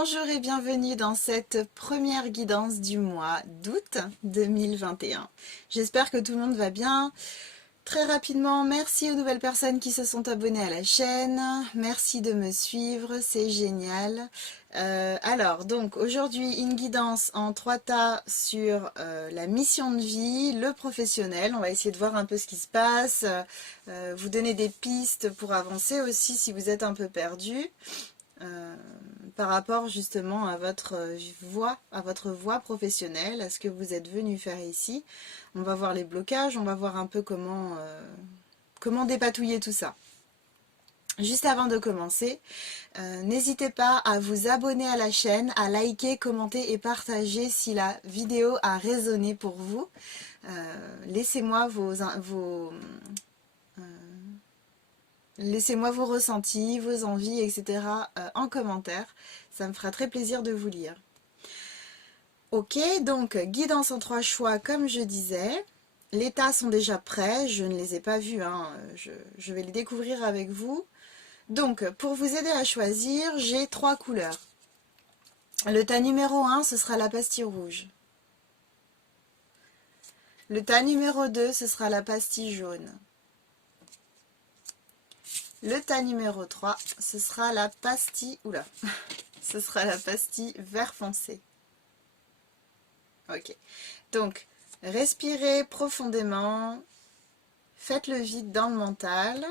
Bonjour et bienvenue dans cette première guidance du mois d'août 2021. J'espère que tout le monde va bien. Très rapidement, merci aux nouvelles personnes qui se sont abonnées à la chaîne. Merci de me suivre, c'est génial. Alors, donc aujourd'hui, une guidance en 3 tas sur la mission de vie, le professionnel. On va essayer de voir un peu ce qui se passe, vous donner des pistes pour avancer aussi si vous êtes un peu perdu. Par rapport justement à votre voie professionnelle, à ce que vous êtes venu faire ici. On va voir les blocages, on va voir un peu comment dépatouiller tout ça. Juste avant de commencer, n'hésitez pas à vous abonner à la chaîne, à liker, commenter et partager si la vidéo a résonné pour vous. Laissez-moi Laissez-moi vos ressentis, vos envies, etc. En commentaire. Ça me fera très plaisir de vous lire. Ok, donc guidance en 3 choix comme je disais. Les tas sont déjà prêts, je ne les ai pas vus, hein. Je vais les découvrir avec vous. Donc pour vous aider à choisir, j'ai 3 couleurs. Le tas numéro 1, ce sera la pastille rouge. Le tas numéro 2, ce sera la pastille jaune. Le tas numéro 3, ce sera la pastille... Oula, ce sera la pastille vert foncé. Ok, donc respirez profondément, faites le vide dans le mental,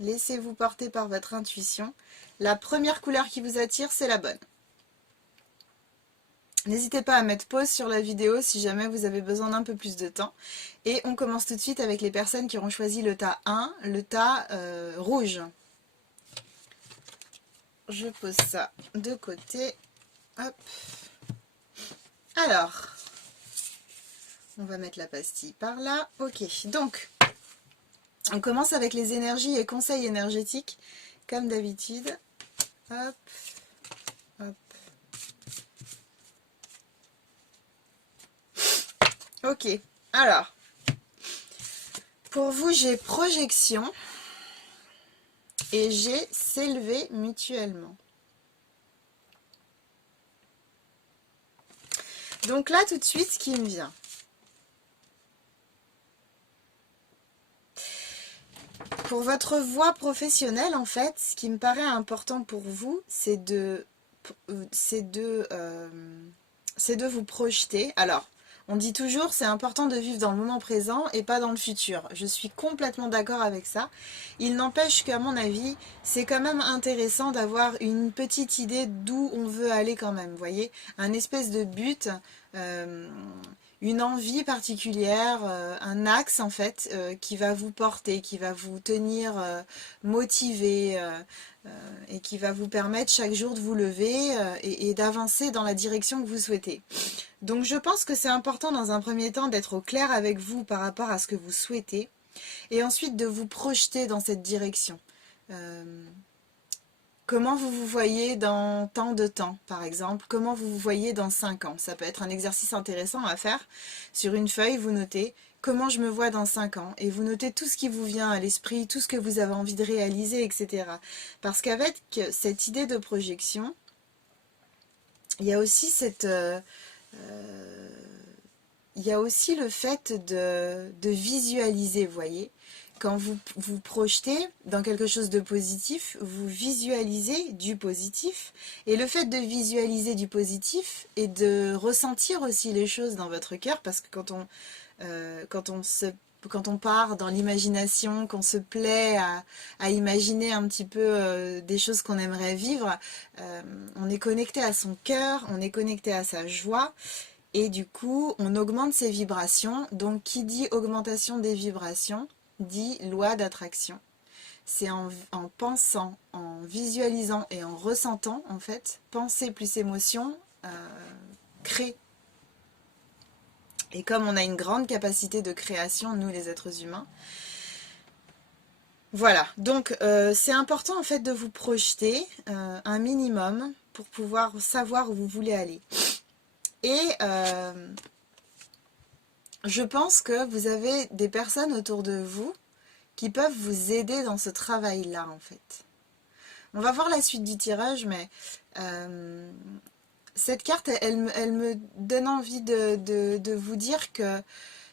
laissez-vous porter par votre intuition. La première couleur qui vous attire, c'est la bonne. N'hésitez pas à mettre pause sur la vidéo si jamais vous avez besoin d'un peu plus de temps. Et on commence tout de suite avec les personnes qui auront choisi le tas 1, le tas rouge. Je pose ça de côté. Hop. Alors, on va mettre la pastille par là. Ok, donc, on commence avec les énergies et conseils énergétiques, comme d'habitude. Hop, hop. Ok, alors, pour vous, j'ai projection et j'ai s'élever mutuellement. Donc là, tout de suite, ce qui me vient. Pour votre voie professionnelle, en fait, ce qui me paraît important pour vous, c'est de vous projeter. Alors, on dit toujours, c'est important de vivre dans le moment présent et pas dans le futur. Je suis complètement d'accord avec ça. Il n'empêche qu'à mon avis, c'est quand même intéressant d'avoir une petite idée d'où on veut aller quand même, vous voyez, un espèce de but, une envie particulière, un axe en fait, qui va vous porter, qui va vous tenir motivé, et qui va vous permettre chaque jour de vous lever et d'avancer dans la direction que vous souhaitez. Donc je pense que c'est important dans un premier temps d'être au clair avec vous par rapport à ce que vous souhaitez et ensuite de vous projeter dans cette direction. Comment vous vous voyez dans tant de temps, par exemple? Comment vous vous voyez dans 5 ans? Ça peut être un exercice intéressant à faire. Sur une feuille, vous notez comment je me vois dans 5 ans et vous notez tout ce qui vous vient à l'esprit, tout ce que vous avez envie de réaliser, etc. Parce qu'avec cette idée de projection, il y a aussi il y a aussi le fait de visualiser, vous voyez. Quand vous vous projetez dans quelque chose de positif, vous visualisez du positif. Et le fait de visualiser du positif et de ressentir aussi les choses dans votre cœur, parce que quand on part dans l'imagination, qu'on se plaît à imaginer un petit peu des choses qu'on aimerait vivre, on est connecté à son cœur, on est connecté à sa joie. Et du coup, on augmente ses vibrations. Donc, qui dit augmentation des vibrations, dit loi d'attraction. C'est en pensant, en visualisant et en ressentant, en fait, pensée plus émotion, crée. Et comme on a une grande capacité de création, nous les êtres humains, voilà. Donc, c'est important, en fait, de vous projeter un minimum pour pouvoir savoir où vous voulez aller. Et je pense que vous avez des personnes autour de vous qui peuvent vous aider dans ce travail-là, en fait. On va voir la suite du tirage, mais cette carte, elle me donne envie de vous dire que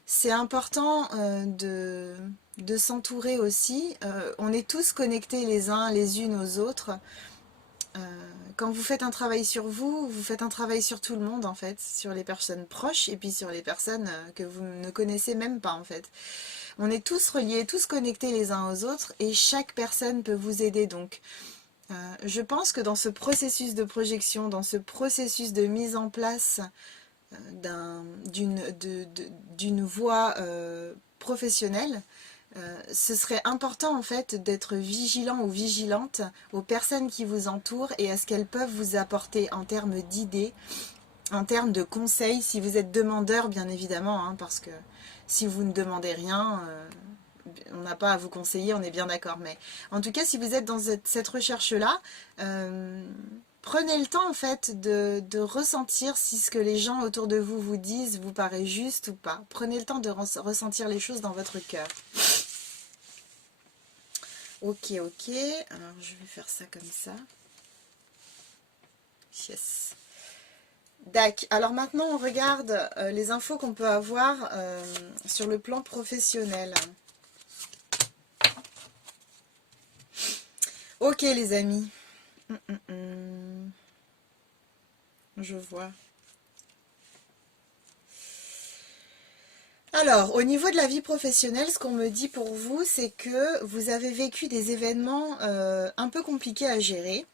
c'est important de s'entourer aussi. On est tous connectés les uns les unes aux autres. Quand vous faites un travail sur vous, vous faites un travail sur tout le monde en fait, sur les personnes proches et puis sur les personnes que vous ne connaissez même pas en fait. On est tous reliés, tous connectés les uns aux autres et chaque personne peut vous aider donc. Je pense que dans ce processus de projection, dans ce processus de mise en place d'une voie professionnelle, ce serait important en fait d'être vigilant ou vigilante aux personnes qui vous entourent et à ce qu'elles peuvent vous apporter en termes d'idées, en termes de conseils, si vous êtes demandeur bien évidemment, hein, parce que si vous ne demandez rien, on n'a pas à vous conseiller, on est bien d'accord. Mais en tout cas, si vous êtes dans cette recherche-là, prenez le temps en fait de ressentir si ce que les gens autour de vous vous disent vous paraît juste ou pas. Prenez le temps de ressentir les choses dans votre cœur. Ok, ok. Alors, je vais faire ça comme ça. Yes. Dac. Alors maintenant, on regarde les infos qu'on peut avoir sur le plan professionnel. Ok, les amis. Je vois. Alors, au niveau de la vie professionnelle, ce qu'on me dit pour vous, c'est que vous avez vécu des événements un peu compliqués à gérer.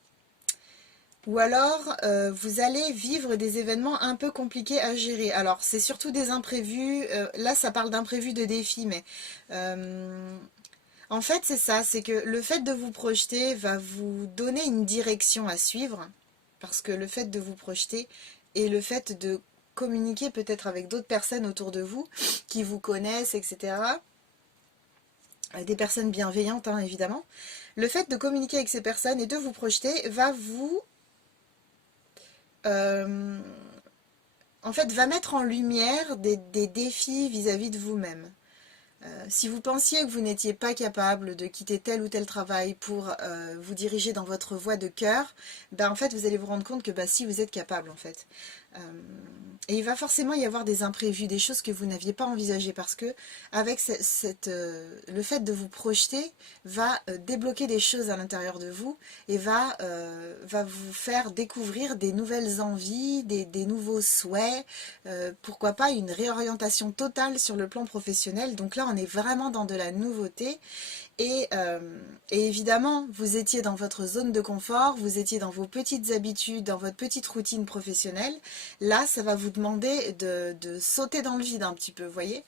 Ou alors, vous allez vivre des événements un peu compliqués à gérer. Alors, c'est surtout des imprévus. Là, ça parle d'imprévus, de défis, mais en fait, c'est ça. C'est que le fait de vous projeter va vous donner une direction à suivre. Parce que le fait de vous projeter et le fait de communiquer peut-être avec d'autres personnes autour de vous qui vous connaissent, etc. Des personnes bienveillantes, hein, évidemment. Le fait de communiquer avec ces personnes et de vous projeter va vous... en fait, va mettre en lumière des défis vis-à-vis de vous-même. Si vous pensiez que vous n'étiez pas capable de quitter tel ou tel travail pour vous diriger dans votre voie de cœur, ben en fait vous allez vous rendre compte que bah, si vous êtes capable en fait. Et il va forcément y avoir des imprévus, des choses que vous n'aviez pas envisagées parce que avec le fait de vous projeter va débloquer des choses à l'intérieur de vous et va vous faire découvrir des nouvelles envies, des nouveaux souhaits, pourquoi pas une réorientation totale sur le plan professionnel. Donc là on est vraiment dans de la nouveauté et évidemment vous étiez dans votre zone de confort, vous étiez dans vos petites habitudes, dans votre petite routine professionnelle. Là ça va vous demander de sauter dans le vide un petit peu, vous voyez.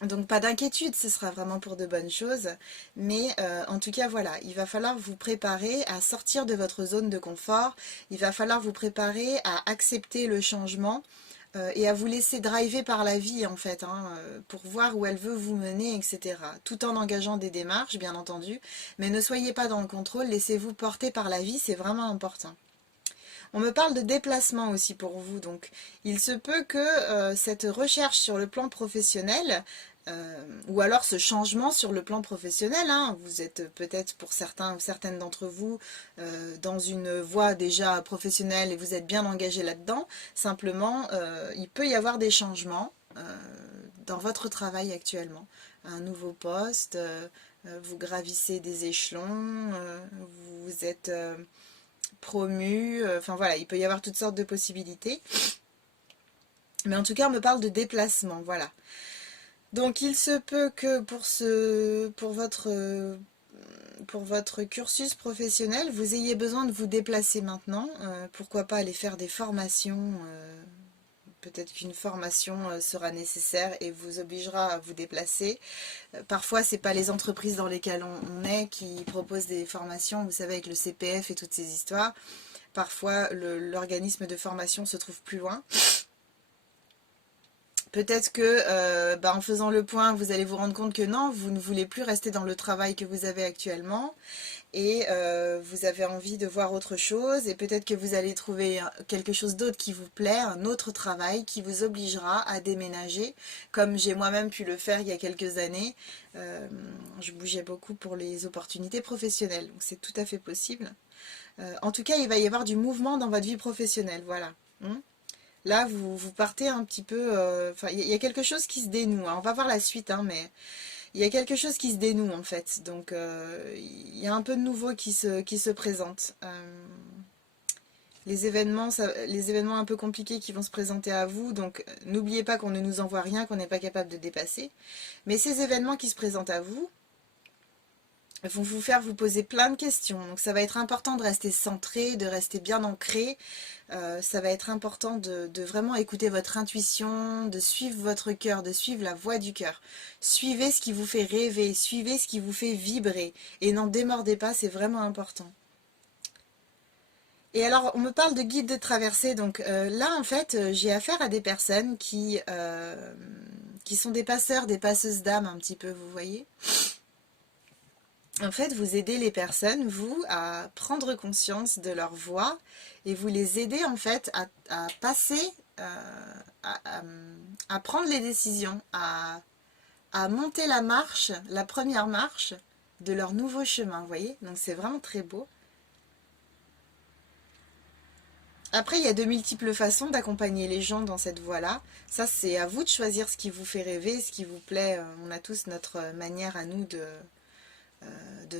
Donc pas d'inquiétude, ce sera vraiment pour de bonnes choses, mais en tout cas voilà, il va falloir vous préparer à sortir de votre zone de confort, il va falloir vous préparer à accepter le changement et à vous laisser driver par la vie en fait, hein, pour voir où elle veut vous mener, etc. Tout en engageant des démarches, bien entendu, mais ne soyez pas dans le contrôle, laissez-vous porter par la vie, c'est vraiment important. On me parle de déplacement aussi pour vous, donc il se peut que cette recherche sur le plan professionnel, ou alors ce changement sur le plan professionnel, hein, vous êtes peut-être pour certains ou certaines d'entre vous dans une voie déjà professionnelle et vous êtes bien engagé là-dedans, simplement il peut y avoir des changements dans votre travail actuellement. Un nouveau poste, vous gravissez des échelons, vous êtes promu, enfin voilà, il peut y avoir toutes sortes de possibilités. Mais en tout cas, on me parle de déplacement, voilà. Donc il se peut que pour votre cursus professionnel, vous ayez besoin de vous déplacer maintenant. Pourquoi pas aller faire des formations. Peut-être qu'une formation sera nécessaire et vous obligera à vous déplacer. Parfois, ce n'est pas les entreprises dans lesquelles on est qui proposent des formations, vous savez, avec le CPF et toutes ces histoires. Parfois, l'organisme de formation se trouve plus loin. Peut-être que en faisant le point, vous allez vous rendre compte que non, vous ne voulez plus rester dans le travail que vous avez actuellement. et vous avez envie de voir autre chose et peut-être que vous allez trouver quelque chose d'autre qui vous plaît, un autre travail qui vous obligera à déménager, comme j'ai moi-même pu le faire il y a quelques années. Je bougeais beaucoup pour les opportunités professionnelles, donc c'est tout à fait possible. En tout cas, il va y avoir du mouvement dans votre vie professionnelle, voilà. Là, vous partez un petit peu... Enfin, il y a quelque chose qui se dénoue, hein. On va voir la suite, hein, mais il y a quelque chose qui se dénoue, en fait. Donc, il y a un peu de nouveau qui se présente. Les événements un peu compliqués qui vont se présenter à vous, donc n'oubliez pas qu'on ne nous envoie rien qu'on n'est pas capable de dépasser. Mais ces événements qui se présentent à vous vont vous faire vous poser plein de questions. Donc ça va être important de rester centré, de rester bien ancré. Ça va être important de vraiment écouter votre intuition, de suivre votre cœur, de suivre la voix du cœur. Suivez ce qui vous fait rêver, suivez ce qui vous fait vibrer. Et n'en démordez pas, c'est vraiment important. Et alors, on me parle de guide de traversée. Donc là, en fait, j'ai affaire à des personnes qui sont des passeurs, des passeuses d'âme un petit peu, vous voyez. En fait, vous aidez les personnes, vous, à prendre conscience de leur voix et vous les aidez en fait à passer, à, à- à prendre les décisions, à monter la marche, la première marche de leur nouveau chemin, vous voyez. Donc c'est vraiment très beau. Après, il y a de multiples façons d'accompagner les gens dans cette voie-là. Ça, c'est à vous de choisir ce qui vous fait rêver, ce qui vous plaît. On a tous notre manière à nous de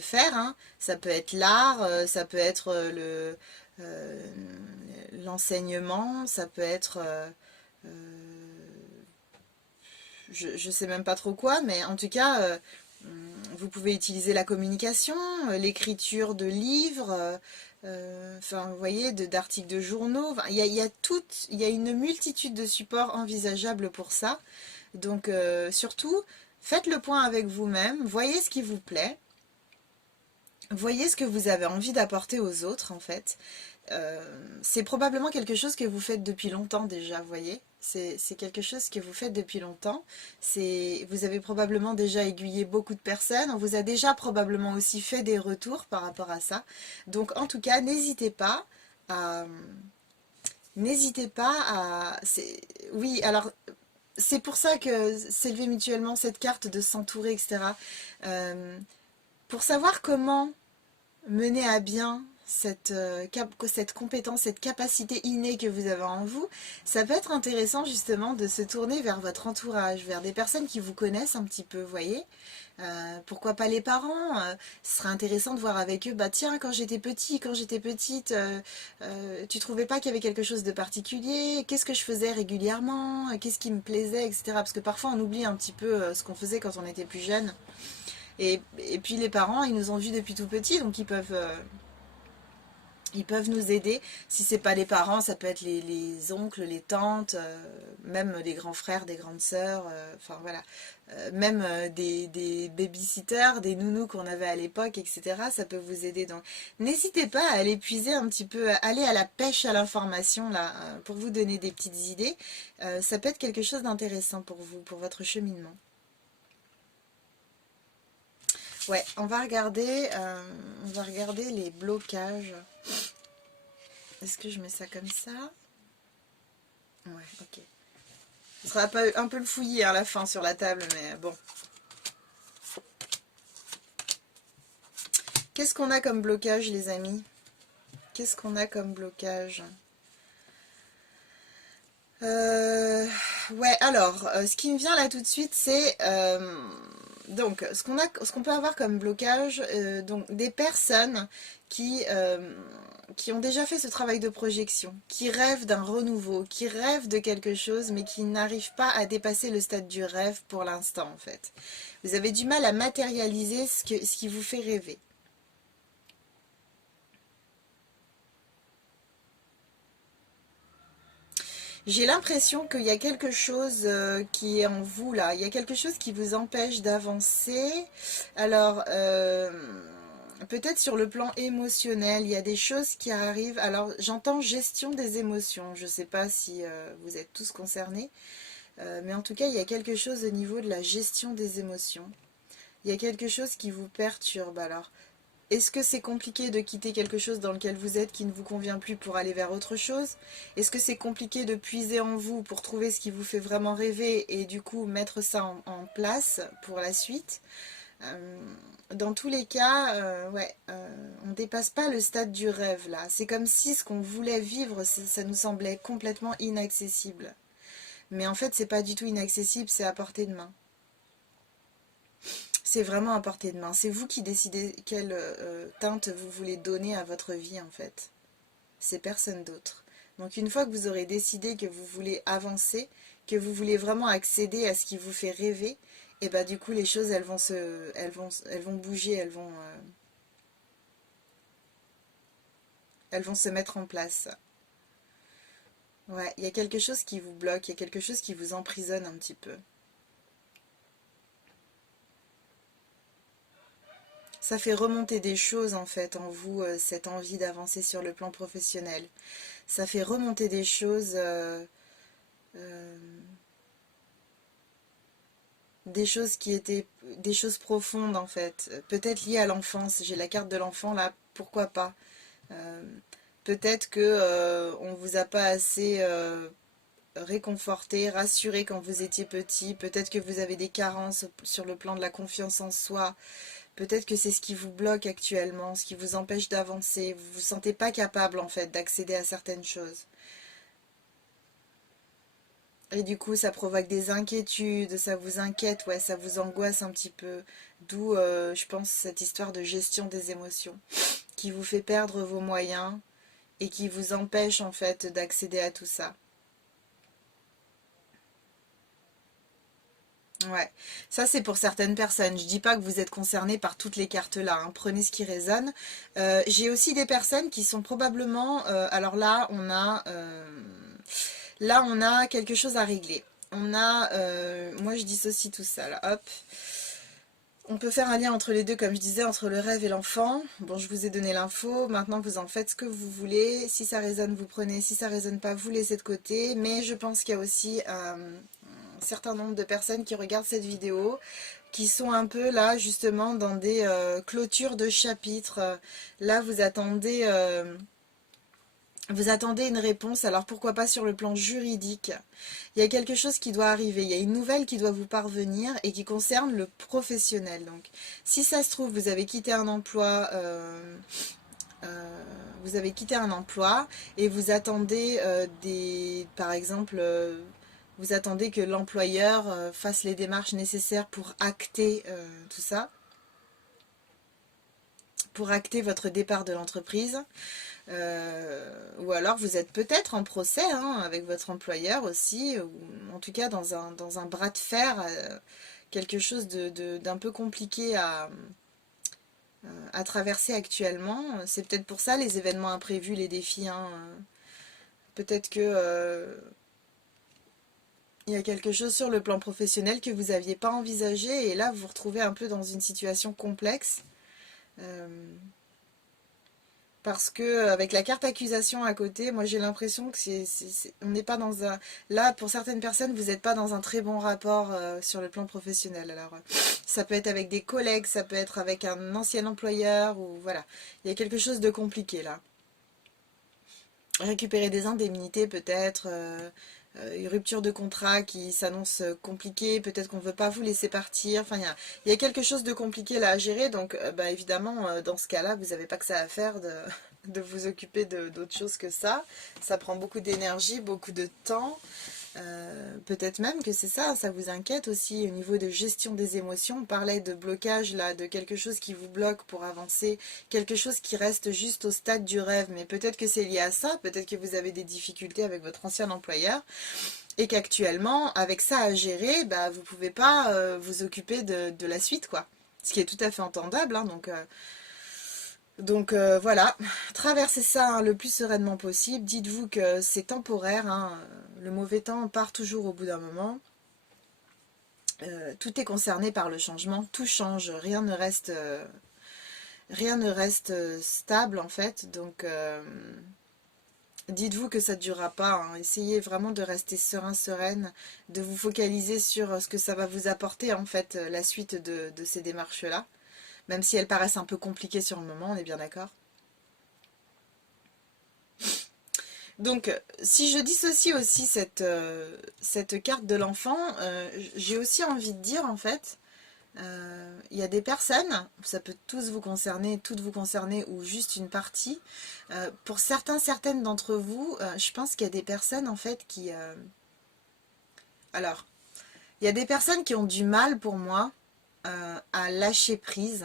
faire, hein. Ça peut être l'art, ça peut être euh, l'enseignement, ça peut être je sais même pas trop quoi, mais en tout cas vous pouvez utiliser la communication, l'écriture de livres, enfin vous voyez, d'articles de journaux. Enfin, il y a une multitude de supports envisageables pour ça. Donc surtout, faites le point avec vous-même, voyez ce qui vous plaît. Voyez ce que vous avez envie d'apporter aux autres, en fait. C'est probablement quelque chose que vous faites depuis longtemps déjà, vous voyez. C'est quelque chose que vous faites depuis longtemps. Vous avez probablement déjà aiguillé beaucoup de personnes. On vous a déjà probablement aussi fait des retours par rapport à ça. Donc, en tout cas, à... N'hésitez pas à... Oui, alors, c'est pour ça que s'élever mutuellement cette carte de s'entourer, etc. Euh, pour savoir comment mener à bien cette compétence, cette capacité innée que vous avez en vous, ça peut être intéressant justement de se tourner vers votre entourage, vers des personnes qui vous connaissent un petit peu, vous voyez. Pourquoi pas les parents, ce serait intéressant de voir avec eux, bah tiens, quand j'étais petit, quand j'étais petite, tu trouvais pas qu'il y avait quelque chose de particulier, qu'est-ce que je faisais régulièrement, qu'est-ce qui me plaisait, etc. Parce que parfois on oublie un petit peu ce qu'on faisait quand on était plus jeune. Et puis les parents, ils nous ont vus depuis tout petit, donc ils peuvent nous aider. Si c'est pas les parents, ça peut être les oncles, les tantes, même les grands frères, des grandes sœurs, enfin voilà. Même des babysitters, des nounous qu'on avait à l'époque, etc. Ça peut vous aider. Donc n'hésitez pas à aller puiser un petit peu, à aller à la pêche à l'information là, pour vous donner des petites idées. Ça peut être quelque chose d'intéressant pour vous, pour votre cheminement. Ouais, on va regarder les blocages. Est-ce que je mets ça comme ça? Ouais, ok. Ce sera un peu le fouillis à la fin sur la table, mais bon. Qu'est-ce qu'on a comme blocage, les amis? Qu'est-ce qu'on a comme blocage? Euh, ouais, alors, ce qui me vient là tout de suite, c'est donc ce qu'on peut avoir comme blocage, donc des personnes qui, euh, qui ont déjà fait ce travail de projection, qui rêvent d'un renouveau, qui rêvent de quelque chose, mais qui n'arrivent pas à dépasser le stade du rêve pour l'instant, en fait. Vous avez du mal à matérialiser ce qui vous fait rêver. J'ai l'impression qu'il y a quelque chose qui est en vous là, il y a quelque chose qui vous empêche d'avancer. Alors, peut-être sur le plan émotionnel, il y a des choses qui arrivent. Alors, j'entends gestion des émotions, je ne sais pas si vous êtes tous concernés, mais en tout cas, il y a quelque chose au niveau de la gestion des émotions. Il y a quelque chose qui vous perturbe. Alors, Est-ce que c'est compliqué de quitter quelque chose dans lequel vous êtes qui ne vous convient plus pour aller vers autre chose? Est-ce que c'est compliqué de puiser en vous pour trouver ce qui vous fait vraiment rêver et du coup mettre ça en place pour la suite? Euh, dans tous les cas, ouais, on ne dépasse pas le stade du rêve là. C'est comme si ce qu'on voulait vivre, ça nous semblait complètement inaccessible. Mais en fait, c'est pas du tout inaccessible, c'est à portée de main. C'est vraiment à portée de main. C'est vous qui décidez quelle teinte vous voulez donner à votre vie en fait. C'est personne d'autre. Donc une fois que vous aurez décidé que vous voulez avancer, que vous voulez vraiment accéder à ce qui vous fait rêver, et bah du coup les choses elles vont bouger, elles vont se mettre en place. Ouais, il y a quelque chose qui vous bloque, il y a quelque chose qui vous emprisonne un petit peu. Ça fait remonter des choses en fait en vous, cette envie d'avancer sur le plan professionnel. Ça fait remonter des choses, euh, des choses qui étaient des choses profondes en fait. Peut-être liées à l'enfance. J'ai la carte de l'enfant là, pourquoi pas. Euh, Peut-être que on vous a pas assez réconforté, rassuré quand vous étiez petit. Peut-être que vous avez des carences sur le plan de la confiance en soi. Peut-être que c'est ce qui vous bloque actuellement, ce qui vous empêche d'avancer. Vous vous sentez pas capable en fait d'accéder à certaines choses. Et du coup, ça provoque des inquiétudes, ça vous inquiète, ouais, ça vous angoisse un petit peu. D'où, je pense, cette histoire de gestion des émotions qui vous fait perdre vos moyens et qui vous empêche en fait d'accéder à tout ça. Ouais, ça c'est pour certaines personnes. Je dis pas que vous êtes concerné par toutes les cartes là, hein. Prenez ce qui résonne. J'ai aussi des personnes qui sont probablement. Alors là on a quelque chose à régler. On a, moi je dissocie tout ça là. Hop. On peut faire un lien entre les deux, comme je disais, entre le rêve et l'enfant. Bon, je vous ai donné l'info. Maintenant, vous en faites ce que vous voulez. Si ça résonne, vous prenez. Si ça résonne pas, vous laissez de côté. Mais je pense qu'il y a aussi un certain nombre de personnes qui regardent cette vidéo, qui sont un peu là, justement, dans des clôtures de chapitres. Là, vous attendez une réponse, alors pourquoi pas sur le plan juridique. Il y a quelque chose qui doit arriver, il y a une nouvelle qui doit vous parvenir et qui concerne le professionnel. Donc, si ça se trouve, vous avez quitté un emploi et vous attendez par exemple, vous attendez que l'employeur fasse les démarches nécessaires pour acter tout ça, pour acter votre départ de l'entreprise. Ou alors vous êtes peut-être en procès hein, avec votre employeur aussi, ou en tout cas dans un bras de fer, quelque chose d'un peu compliqué à traverser actuellement. C'est peut-être pour ça les événements imprévus, les défis. Hein. Peut-être que il y a quelque chose sur le plan professionnel que vous n'aviez pas envisagé et là vous vous retrouvez un peu dans une situation complexe. Euh, Parce que avec la carte accusation à côté, moi j'ai l'impression que on n'est pas dans un... Là, pour certaines personnes, vous n'êtes pas dans un très bon rapport sur le plan professionnel. Alors, ça peut être avec des collègues, ça peut être avec un ancien employeur, ou voilà. Il y a quelque chose de compliqué là. Récupérer des indemnités peut-être, une rupture de contrat qui s'annonce compliquée, peut-être qu'on ne veut pas vous laisser partir. Enfin, il y a quelque chose de compliqué là à gérer, donc bah, évidemment, dans ce cas-là, vous n'avez pas que ça à faire de vous occuper d'autre chose que ça. Ça prend beaucoup d'énergie, beaucoup de temps. Peut-être même que c'est ça, ça vous inquiète aussi au niveau de gestion des émotions. On parlait de blocage là, de quelque chose qui vous bloque pour avancer, quelque chose qui reste juste au stade du rêve, mais peut-être que c'est lié à ça, peut-être que vous avez des difficultés avec votre ancien employeur et qu'actuellement, avec ça à gérer, bah, vous ne pouvez pas vous occuper de la suite, quoi. Ce qui est tout à fait entendable, hein, donc voilà, traversez ça hein, le plus sereinement possible. Dites-vous que c'est temporaire, hein, le mauvais temps part toujours au bout d'un moment. Tout est concerné par le changement, tout change, rien ne reste stable en fait. Donc dites-vous que ça ne durera pas. Hein. Essayez vraiment de rester serein, sereine, de vous focaliser sur ce que ça va vous apporter en fait la suite de ces démarches-là. même si elles paraissent un peu compliquées sur le moment, on est bien d'accord. Donc, si je dissocie aussi cette carte de l'enfant, j'ai aussi envie de dire, en fait, il y a des personnes, ça peut tous vous concerner, toutes vous concerner, ou juste une partie. Pour certaines d'entre vous, je pense qu'il y a des personnes, en fait, qui... alors, il y a des personnes qui ont du mal, pour moi, à lâcher prise,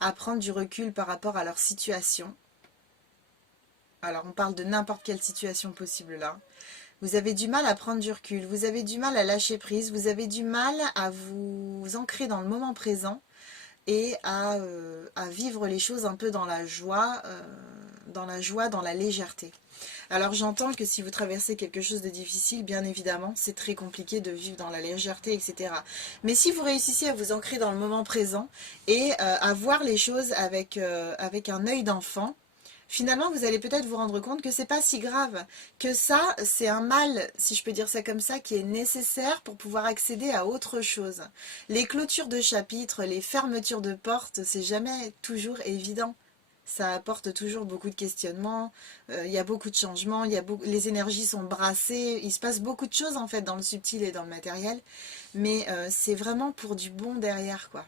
à prendre du recul par rapport à leur situation. Alors, on parle de n'importe quelle situation possible là. Vous avez du mal à prendre du recul, vous avez du mal à lâcher prise, vous avez du mal à vous ancrer dans le moment présent et à vivre les choses un peu dans la joie, dans la légèreté. Alors j'entends que si vous traversez quelque chose de difficile, bien évidemment, c'est très compliqué de vivre dans la légèreté, etc. Mais si vous réussissez à vous ancrer dans le moment présent et à voir les choses avec un œil d'enfant, finalement, vous allez peut-être vous rendre compte que c'est pas si grave, que ça, c'est un mal, si je peux dire ça comme ça, qui est nécessaire pour pouvoir accéder à autre chose. Les clôtures de chapitres, les fermetures de portes, c'est jamais toujours évident. Ça apporte toujours beaucoup de questionnements, il y a beaucoup de changements, les énergies sont brassées, il se passe beaucoup de choses en fait dans le subtil et dans le matériel, mais c'est vraiment pour du bon derrière quoi.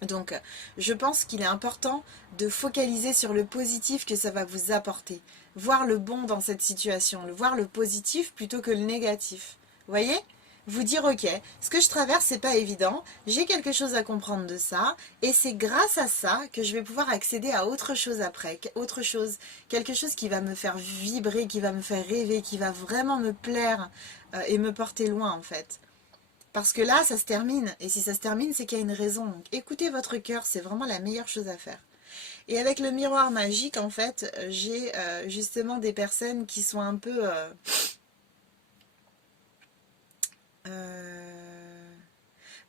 Donc, je pense qu'il est important de focaliser sur le positif que ça va vous apporter. Voir le bon dans cette situation, voir le positif plutôt que le négatif. Vous voyez? Vous dire, ok, ce que je traverse, c'est pas évident, j'ai quelque chose à comprendre de ça, et c'est grâce à ça que je vais pouvoir accéder à autre chose après, autre chose, quelque chose qui va me faire vibrer, qui va me faire rêver, qui va vraiment me plaire et me porter loin en fait. Parce que là, ça se termine. Et si ça se termine, c'est qu'il y a une raison. Donc, écoutez votre cœur, c'est vraiment la meilleure chose à faire. Et avec le miroir magique, en fait, j'ai justement des personnes qui sont un peu...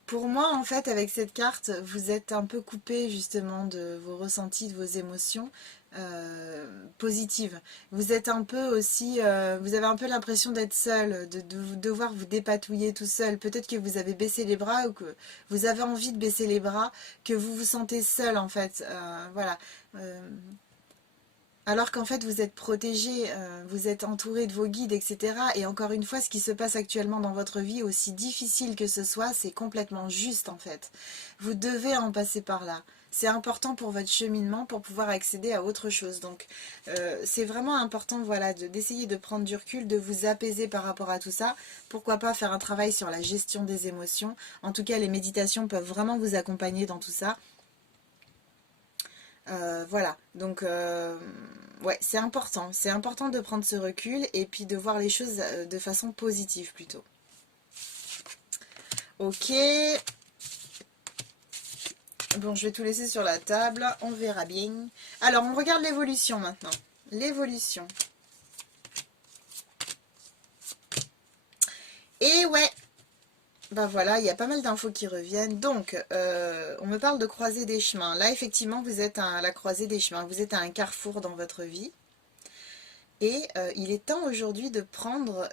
pour moi, en fait, avec cette carte, vous êtes un peu coupé justement de vos ressentis, de vos émotions positives. Vous êtes un peu aussi, vous avez un peu l'impression d'être seul, de devoir vous dépatouiller tout seul. Peut-être que vous avez baissé les bras ou que vous avez envie de baisser les bras, que vous vous sentez seul en fait. Voilà. Alors qu'en fait vous êtes protégé, vous êtes entouré de vos guides, etc. Et encore une fois, ce qui se passe actuellement dans votre vie, aussi difficile que ce soit, c'est complètement juste en fait. Vous devez en passer par là. C'est important pour votre cheminement, pour pouvoir accéder à autre chose. Donc c'est vraiment important voilà, d'essayer de prendre du recul, de vous apaiser par rapport à tout ça. Pourquoi pas faire un travail sur la gestion des émotions. En tout cas, les méditations peuvent vraiment vous accompagner dans tout ça. Voilà, donc ouais, c'est important. C'est important de prendre ce recul et puis de voir les choses de façon positive plutôt. Ok. Bon, je vais tout laisser sur la table. On verra bien. Alors, on regarde l'évolution maintenant. L'évolution. Et ouais, ben voilà, il y a pas mal d'infos qui reviennent. Donc, on me parle de croisée des chemins. Là, effectivement, vous êtes à la croisée des chemins. Vous êtes à un carrefour dans votre vie. Et il est temps aujourd'hui de prendre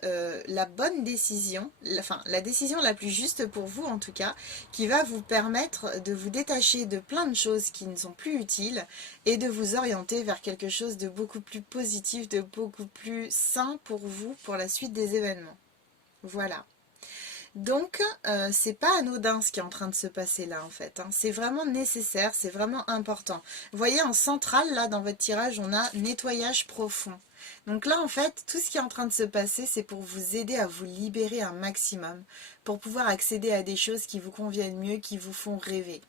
la bonne décision, enfin la décision la plus juste pour vous en tout cas, qui va vous permettre de vous détacher de plein de choses qui ne sont plus utiles et de vous orienter vers quelque chose de beaucoup plus positif, de beaucoup plus sain pour vous, pour la suite des événements. Voilà. Donc, c'est pas anodin ce qui est en train de se passer là en fait. Hein. C'est vraiment nécessaire, c'est vraiment important. Vous voyez en centrale là dans votre tirage, on a nettoyage profond. Donc là en fait, tout ce qui est en train de se passer, c'est pour vous aider à vous libérer un maximum, pour pouvoir accéder à des choses qui vous conviennent mieux, qui vous font rêver.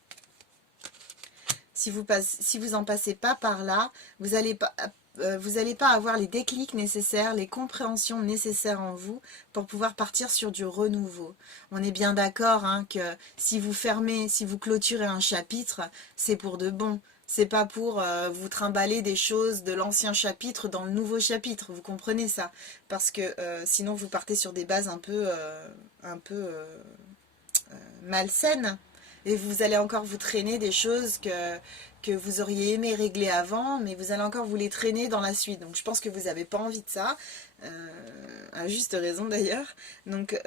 Si vous en passez pas par là, vous n'allez pas avoir les déclics nécessaires, les compréhensions nécessaires en vous pour pouvoir partir sur du renouveau. On est bien d'accord hein, que si vous fermez, si vous clôturez un chapitre, c'est pour de bon. C'est pas pour vous trimballer des choses de l'ancien chapitre dans le nouveau chapitre. Vous comprenez ça? Parce que sinon vous partez sur des bases un peu malsaines. Et vous allez encore vous traîner des choses que vous auriez aimé régler avant, mais vous allez encore vous les traîner dans la suite. Donc je pense que vous n'avez pas envie de ça, à juste raison d'ailleurs. Donc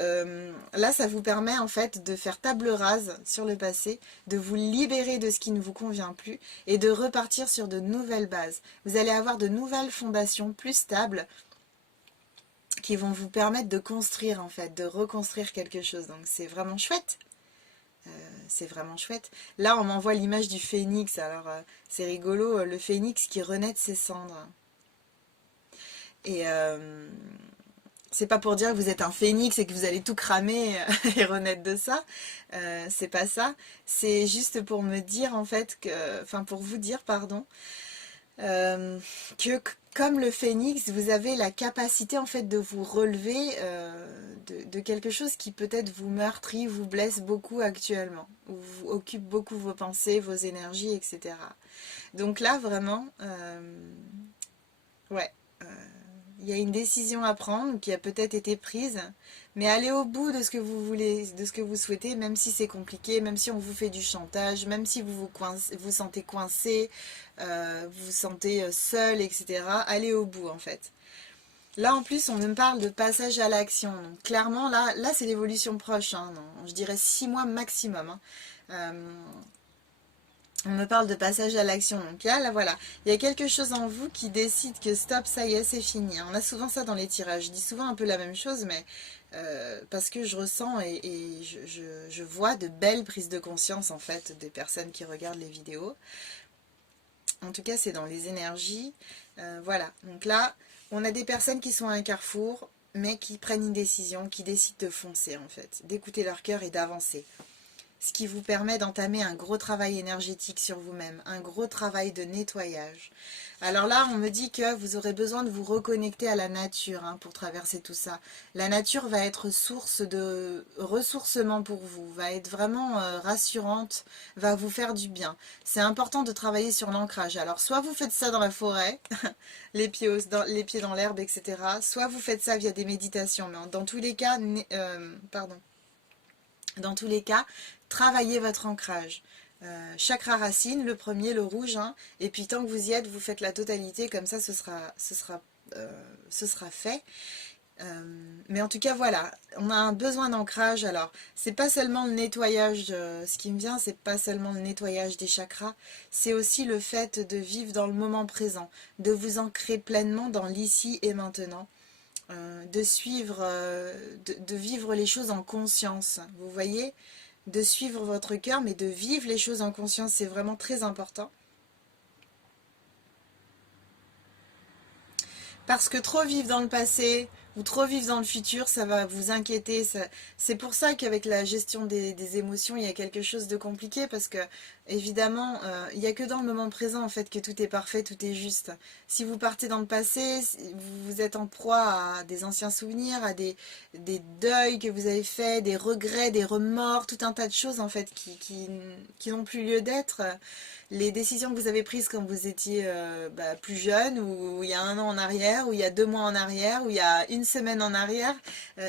là, ça vous permet en fait de faire table rase sur le passé, de vous libérer de ce qui ne vous convient plus et de repartir sur de nouvelles bases. Vous allez avoir de nouvelles fondations plus stables qui vont vous permettre de construire en fait, de reconstruire quelque chose. Donc c'est vraiment chouette. C'est vraiment chouette. Là, on m'envoie l'image du phénix. Alors, c'est rigolo, le phénix qui renaît de ses cendres. Et c'est pas pour dire que vous êtes un phénix et que vous allez tout cramer et renaître de ça. C'est pas ça. C'est juste pour me dire, en fait, que, enfin, pour vous dire, pardon, que comme le phénix, vous avez la capacité en fait de vous relever de quelque chose qui peut-être vous meurtrit, vous blesse beaucoup actuellement, ou vous occupe beaucoup vos pensées, vos énergies, etc. Donc là vraiment, ouais, il y a une décision à prendre qui a peut-être été prise, mais allez au bout de ce que vous voulez, de ce que vous souhaitez, même si c'est compliqué, même si on vous fait du chantage, même si vous sentez coincé, vous vous sentez seul, etc. Allez au bout en fait. Là en plus on me parle de passage à l'action. Donc clairement là c'est l'évolution proche, hein, non, je dirais 6 mois maximum. Hein. On me parle de passage à l'action. Donc là, voilà, il y a quelque chose en vous qui décide que stop, ça y est, c'est fini. On a souvent ça dans les tirages. Je dis souvent un peu la même chose, mais parce que je ressens et je vois de belles prises de conscience en fait des personnes qui regardent les vidéos. En tout cas, c'est dans les énergies. Voilà. Donc là, on a des personnes qui sont à un carrefour, mais qui prennent une décision, qui décident de foncer en fait, d'écouter leur cœur et d'avancer. Ce qui vous permet d'entamer un gros travail énergétique sur vous-même, un gros travail de nettoyage. Alors là, on me dit que vous aurez besoin de vous reconnecter à la nature hein, pour traverser tout ça. La nature va être source de ressourcement pour vous, va être vraiment rassurante, va vous faire du bien. C'est important de travailler sur l'ancrage. Alors soit vous faites ça dans la forêt, les pieds dans l'herbe, etc. Soit vous faites ça via des méditations. Mais dans tous les cas, dans tous les cas, travaillez votre ancrage. Chakra racine, le premier, le rouge, hein, et puis tant que vous y êtes, vous faites la totalité, comme ça ce sera fait. Mais en tout cas, voilà, on a un besoin d'ancrage. Alors, c'est pas seulement le nettoyage, ce qui me vient, c'est pas seulement le nettoyage des chakras, c'est aussi le fait de vivre dans le moment présent, de vous ancrer pleinement dans l'ici et maintenant. De suivre, de vivre les choses en conscience. Vous voyez, de suivre votre cœur, mais de vivre les choses en conscience, c'est vraiment très important. Parce que trop vivre dans le passé ou trop vivre dans le futur, ça va vous inquiéter. C'est pour ça qu'avec la gestion des émotions, il y a quelque chose de compliqué parce que, évidemment, il n'y a que dans le moment présent en fait que tout est parfait, tout est juste. Si vous partez dans le passé, vous êtes en proie à des anciens souvenirs, à des deuils que vous avez faits, des regrets, des remords, tout un tas de choses en fait qui n'ont plus lieu d'être. Les décisions que vous avez prises quand vous étiez plus jeune, ou il y a 1 an en arrière, ou il y a 2 mois en arrière, ou il y a 1 semaine en arrière,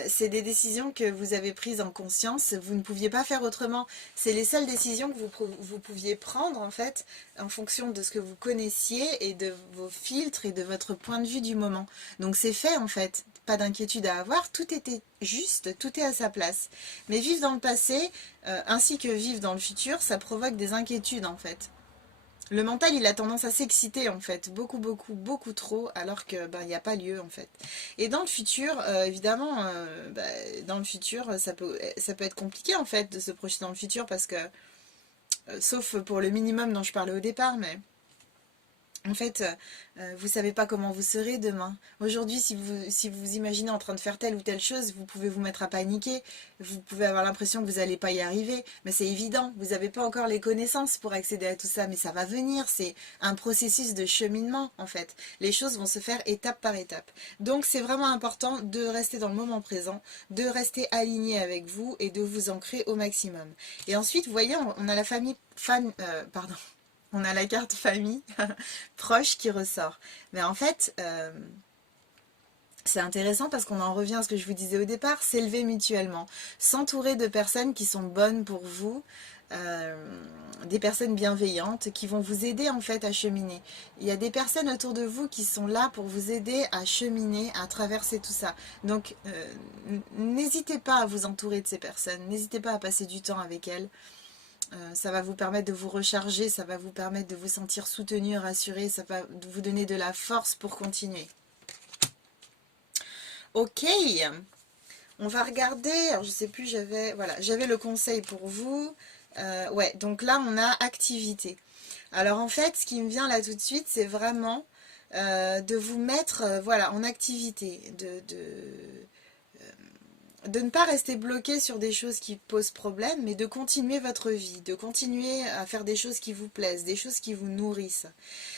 c'est des décisions que vous avez prises en conscience, vous ne pouviez pas faire autrement. C'est les seules décisions que vous pouviez prendre en fait, en fonction de ce que vous connaissiez et de vos filtres et de votre point de vue du moment. Donc c'est fait en fait. Pas d'inquiétude à avoir, tout était juste, tout est à sa place. Mais vivre dans le passé, ainsi que vivre dans le futur, ça provoque des inquiétudes en fait. Le mental, il a tendance à s'exciter en fait, beaucoup, beaucoup, beaucoup trop, alors que il n'y a pas lieu en fait. Et dans le futur, évidemment, dans le futur, ça peut être compliqué en fait de se projeter dans le futur parce que, sauf pour le minimum dont je parlais au départ, mais en fait, vous ne savez pas comment vous serez demain. Aujourd'hui, si vous imaginez en train de faire telle ou telle chose, vous pouvez vous mettre à paniquer, vous pouvez avoir l'impression que vous n'allez pas y arriver, mais c'est évident, vous n'avez pas encore les connaissances pour accéder à tout ça, mais ça va venir, c'est un processus de cheminement en fait. Les choses vont se faire étape par étape. Donc c'est vraiment important de rester dans le moment présent, de rester aligné avec vous et de vous ancrer au maximum. Et ensuite, vous voyez, on a la on a la carte famille proche qui ressort. Mais en fait, c'est intéressant parce qu'on en revient à ce que je vous disais au départ, s'élever mutuellement, s'entourer de personnes qui sont bonnes pour vous, des personnes bienveillantes qui vont vous aider en fait à cheminer. Il y a des personnes autour de vous qui sont là pour vous aider à cheminer, à traverser tout ça. Donc n'hésitez pas à vous entourer de ces personnes, n'hésitez pas à passer du temps avec elles. Ça va vous permettre de vous recharger, ça va vous permettre de vous sentir soutenu, rassuré, ça va vous donner de la force pour continuer. Ok, on va regarder, alors je sais plus, j'avais le conseil pour vous. Ouais, donc là on a activité. Alors en fait, ce qui me vient là tout de suite, c'est vraiment de vous mettre voilà, en activité, de ne pas rester bloqué sur des choses qui posent problème, mais de continuer votre vie, de continuer à faire des choses qui vous plaisent, des choses qui vous nourrissent.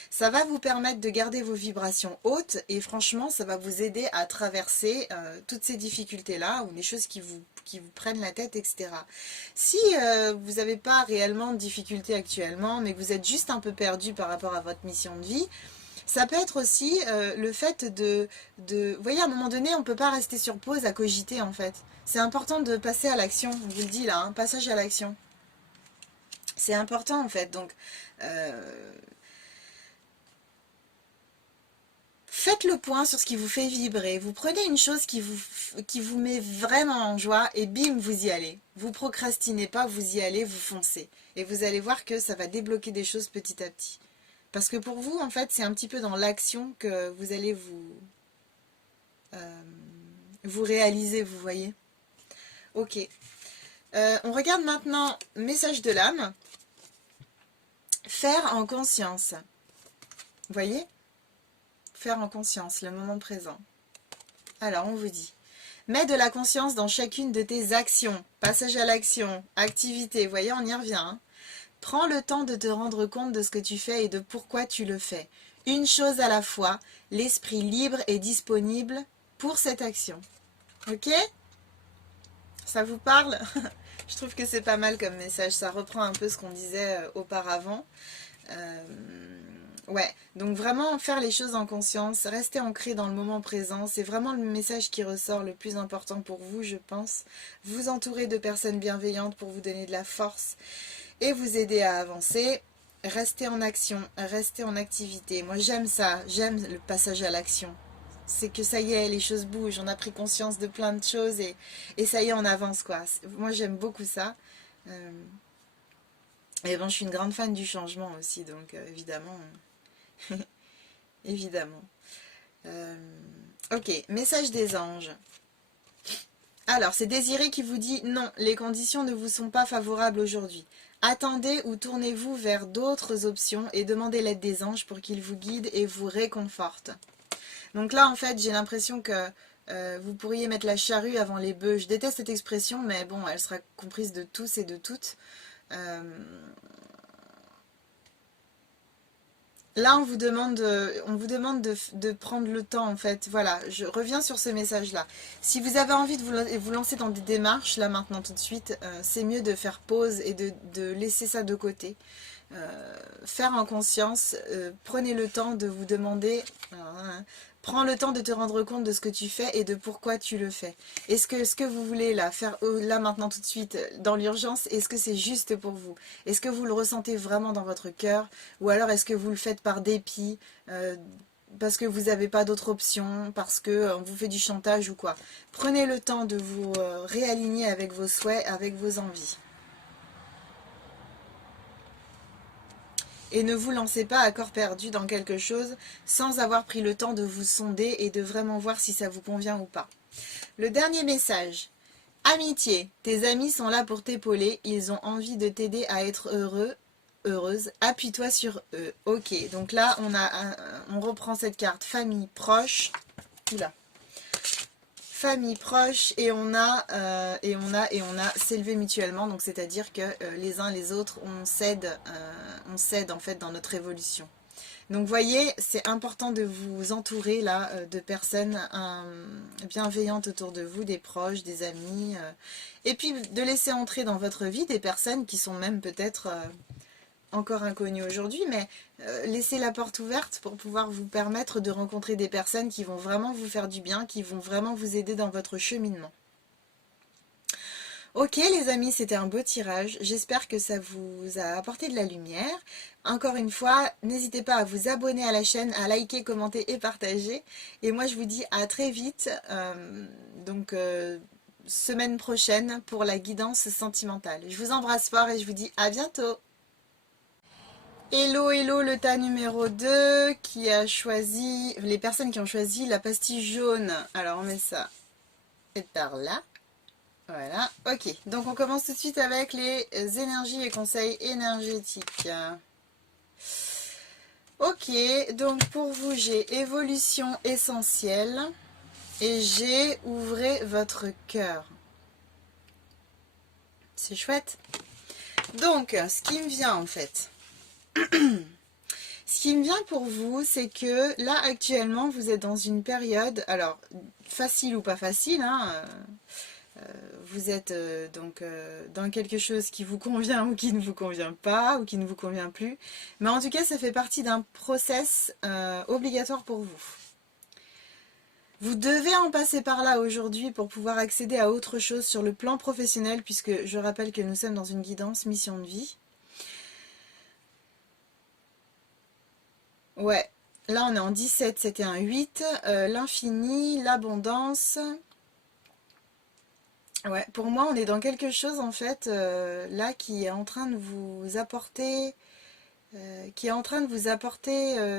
Ça va vous permettre de garder vos vibrations hautes et franchement, ça va vous aider à traverser toutes ces difficultés-là ou les choses qui vous prennent la tête, etc. Si vous n'avez pas réellement de difficultés actuellement, mais que vous êtes juste un peu perdu par rapport à votre mission de vie, ça peut être aussi le fait vous voyez, à un moment donné, on ne peut pas rester sur pause à cogiter, en fait. C'est important de passer à l'action, on vous le dit là, hein, passage à l'action. C'est important, en fait. Donc, faites le point sur ce qui vous fait vibrer. Vous prenez une chose qui vous met vraiment en joie et bim, vous y allez. Vous procrastinez pas, vous y allez, vous foncez. Et vous allez voir que ça va débloquer des choses petit à petit. Parce que pour vous, en fait, c'est un petit peu dans l'action que vous allez vous réaliser, vous voyez. Ok. On regarde maintenant message de l'âme. Faire en conscience. Vous voyez? Faire en conscience, le moment présent. Alors, on vous dit. Mets de la conscience dans chacune de tes actions. Passage à l'action. Activité. Vous voyez, on y revient. Hein. Prends le temps de te rendre compte de ce que tu fais et de pourquoi tu le fais. Une chose à la fois, l'esprit libre et disponible pour cette action. Ok? Ça vous parle? Je trouve que c'est pas mal comme message. Ça reprend un peu ce qu'on disait auparavant. Ouais, donc vraiment faire les choses en conscience, rester ancré dans le moment présent, c'est vraiment le message qui ressort le plus important pour vous, je pense. Vous entourer de personnes bienveillantes pour vous donner de la force et vous aider à avancer. Restez en action, restez en activité. Moi j'aime ça, j'aime le passage à l'action. C'est que ça y est, les choses bougent, on a pris conscience de plein de choses et ça y est, on avance quoi. Moi j'aime beaucoup ça. Et bon, je suis une grande fan du changement aussi, donc évidemment, évidemment. Ok, message des anges. Alors, c'est Désiré qui vous dit non, les conditions ne vous sont pas favorables aujourd'hui. Attendez ou tournez-vous vers d'autres options et demandez l'aide des anges pour qu'ils vous guident et vous réconfortent. Donc là, en fait, j'ai l'impression que vous pourriez mettre la charrue avant les bœufs. Je déteste cette expression, mais bon, elle sera comprise de tous et de toutes. Là, on vous demande de prendre le temps, en fait. Voilà, je reviens sur ce message-là. Si vous avez envie de vous lancer dans des démarches, là, maintenant, tout de suite, c'est mieux de faire pause et de laisser ça de côté. Faire en conscience, prenez le temps de vous demander, prends le temps de te rendre compte de ce que tu fais et de pourquoi tu le fais. Est-ce que ce que vous voulez là, faire là maintenant tout de suite, dans l'urgence, est-ce que c'est juste pour vous? Est-ce que vous le ressentez vraiment dans votre cœur? Ou alors est-ce que vous le faites par dépit, parce que vous n'avez pas d'autre option, parce qu'on vous fait du chantage ou quoi? Prenez le temps de vous réaligner avec vos souhaits, avec vos envies. Et ne vous lancez pas à corps perdu dans quelque chose sans avoir pris le temps de vous sonder et de vraiment voir si ça vous convient ou pas. Le dernier message. Amitié. Tes amis sont là pour t'épauler. Ils ont envie de t'aider à être heureux, heureuse. Appuie-toi sur eux. Ok, donc là, on reprend cette carte. Famille proche. Oula. Famille proche et on a s'élever mutuellement, donc c'est-à-dire que les uns les autres on s'aide en fait dans notre évolution. Donc voyez, c'est important de vous entourer là de personnes bienveillantes autour de vous, des proches, des amis, et puis de laisser entrer dans votre vie des personnes qui sont même peut-être encore inconnu aujourd'hui, mais laissez la porte ouverte pour pouvoir vous permettre de rencontrer des personnes qui vont vraiment vous faire du bien, qui vont vraiment vous aider dans votre cheminement. Ok les amis, c'était un beau tirage. J'espère que ça vous a apporté de la lumière. Encore une fois, n'hésitez pas à vous abonner à la chaîne, à liker, commenter et partager. Et moi, je vous dis à très vite, semaine prochaine pour la guidance sentimentale. Je vous embrasse fort et je vous dis à bientôt. Hello, hello, le tas numéro 2 qui a choisi, les personnes qui ont choisi la pastille jaune. Alors on met ça par là. Voilà, ok. Donc on commence tout de suite avec les énergies et conseils énergétiques. Ok, donc pour vous j'ai évolution essentielle et j'ai ouvrez votre cœur. C'est chouette. Donc ce qui me vient en fait, ce qui me vient pour vous, c'est que là actuellement vous êtes dans une période, alors facile ou pas facile, hein, vous êtes dans quelque chose qui vous convient ou qui ne vous convient pas ou qui ne vous convient plus. Mais en tout cas, ça fait partie d'un process obligatoire pour vous. Vous devez en passer par là aujourd'hui pour pouvoir accéder à autre chose sur le plan professionnel, puisque je rappelle que nous sommes dans une guidance mission de vie. Ouais, là on est en 17, c'était un 8. L'infini, l'abondance. Ouais, pour moi, on est dans quelque chose en fait là qui est en train de vous apporter,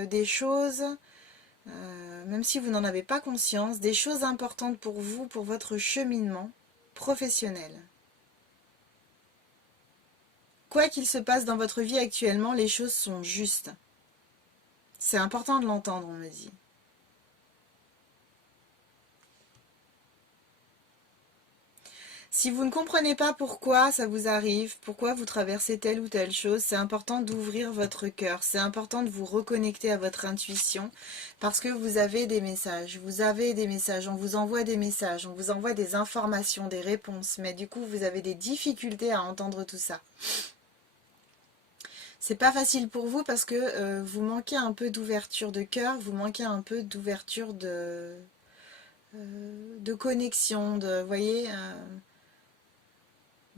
des choses, même si vous n'en avez pas conscience, des choses importantes pour vous, pour votre cheminement professionnel. Quoi qu'il se passe dans votre vie actuellement, les choses sont justes. C'est important de l'entendre, on me dit. Si vous ne comprenez pas pourquoi ça vous arrive, pourquoi vous traversez telle ou telle chose, c'est important d'ouvrir votre cœur, c'est important de vous reconnecter à votre intuition parce que vous avez des messages, on vous envoie des messages, on vous envoie des informations, des réponses, mais du coup vous avez des difficultés à entendre tout ça. C'est pas facile pour vous parce que vous manquez un peu d'ouverture de cœur, vous manquez un peu d'ouverture de connexion, vous voyez.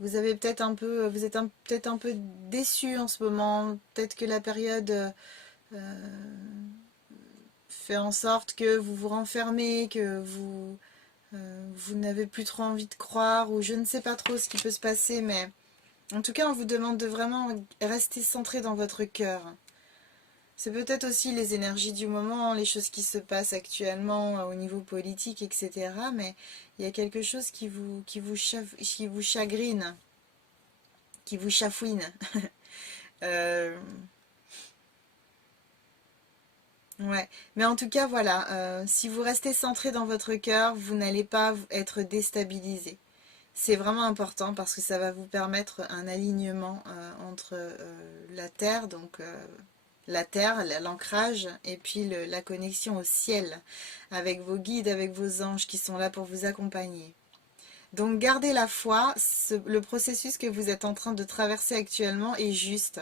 Vous avez peut-être un peu, vous êtes peut-être un peu déçu en ce moment. Peut-être que la période fait en sorte que vous vous renfermez, que vous n'avez plus trop envie de croire, ou je ne sais pas trop ce qui peut se passer, mais en tout cas, on vous demande de vraiment rester centré dans votre cœur. C'est peut-être aussi les énergies du moment, les choses qui se passent actuellement au niveau politique, etc. Mais il y a quelque chose qui vous chagrine, qui vous chafouine. Euh, ouais, mais en tout cas, voilà, si vous restez centré dans votre cœur, vous n'allez pas être déstabilisé. C'est vraiment important parce que ça va vous permettre un alignement entre la terre, la terre, l'ancrage, et puis la connexion au ciel, avec vos guides, avec vos anges qui sont là pour vous accompagner. Donc gardez la foi, le processus que vous êtes en train de traverser actuellement est juste,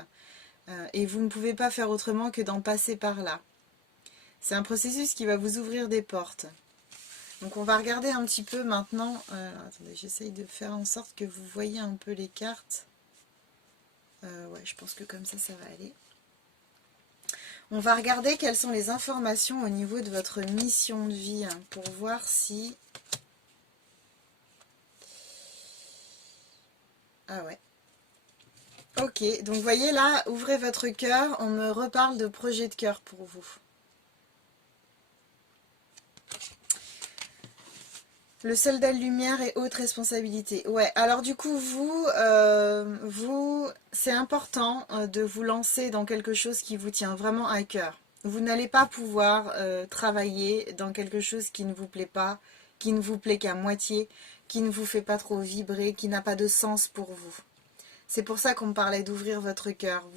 et vous ne pouvez pas faire autrement que d'en passer par là. C'est un processus qui va vous ouvrir des portes. Donc on va regarder un petit peu maintenant. Attendez, j'essaye de faire en sorte que vous voyez un peu les cartes. Ouais, je pense que comme ça va aller. On va regarder quelles sont les informations au niveau de votre mission de vie hein, pour voir si... Ah ouais. Ok, donc vous voyez là, ouvrez votre cœur, on me reparle de projet de cœur pour vous. Le soldat de lumière et haute responsabilité. Ouais, alors du coup, c'est important de vous lancer dans quelque chose qui vous tient vraiment à cœur. Vous n'allez pas pouvoir travailler dans quelque chose qui ne vous plaît pas, qui ne vous plaît qu'à moitié, qui ne vous fait pas trop vibrer, qui n'a pas de sens pour vous. C'est pour ça qu'on me parlait d'ouvrir votre cœur.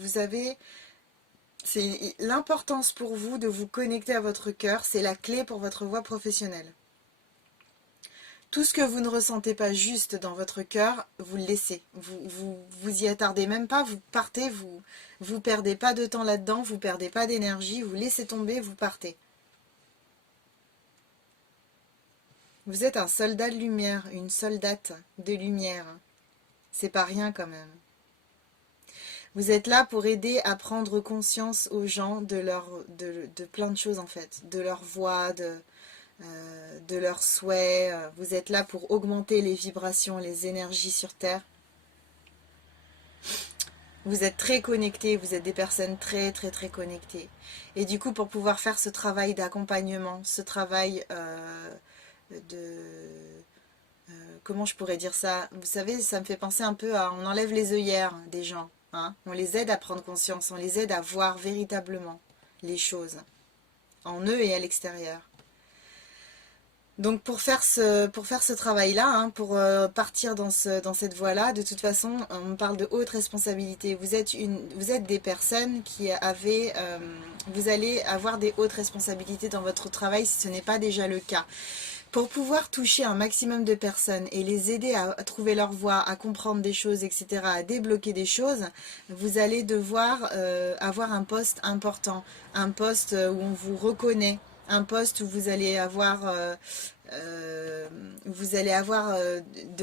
C'est l'importance pour vous de vous connecter à votre cœur, c'est la clé pour votre voie professionnelle. Tout ce que vous ne ressentez pas juste dans votre cœur, vous le laissez. Vous y attardez même pas, vous partez, vous perdez pas de temps là-dedans, vous perdez pas d'énergie, vous laissez tomber, vous partez. Vous êtes un soldat de lumière, une soldate de lumière. C'est pas rien quand même. Vous êtes là pour aider à prendre conscience aux gens de plein de choses en fait, de leur voix, de leurs souhaits. Vous êtes là pour augmenter les vibrations, les énergies sur Terre. Vous êtes très connectés, vous êtes des personnes très très très connectées. Et du coup, pour pouvoir faire ce travail d'accompagnement, ce travail de... comment je pourrais dire ça? Vous savez, ça me fait penser un peu à... On enlève les œillères des gens. Hein, on les aide à prendre conscience, on les aide à voir véritablement les choses, en eux et à l'extérieur. Donc pour faire ce travail-là, hein, pour partir dans cette voie-là, de toute façon, on parle de haute responsabilité. Vous êtes des personnes qui vous allez avoir des hautes responsabilités dans votre travail si ce n'est pas déjà le cas. Pour pouvoir toucher un maximum de personnes et les aider à trouver leur voie, à comprendre des choses, etc., à débloquer des choses, vous allez devoir avoir un poste important, un poste où on vous reconnaît, un poste où vous allez avoir de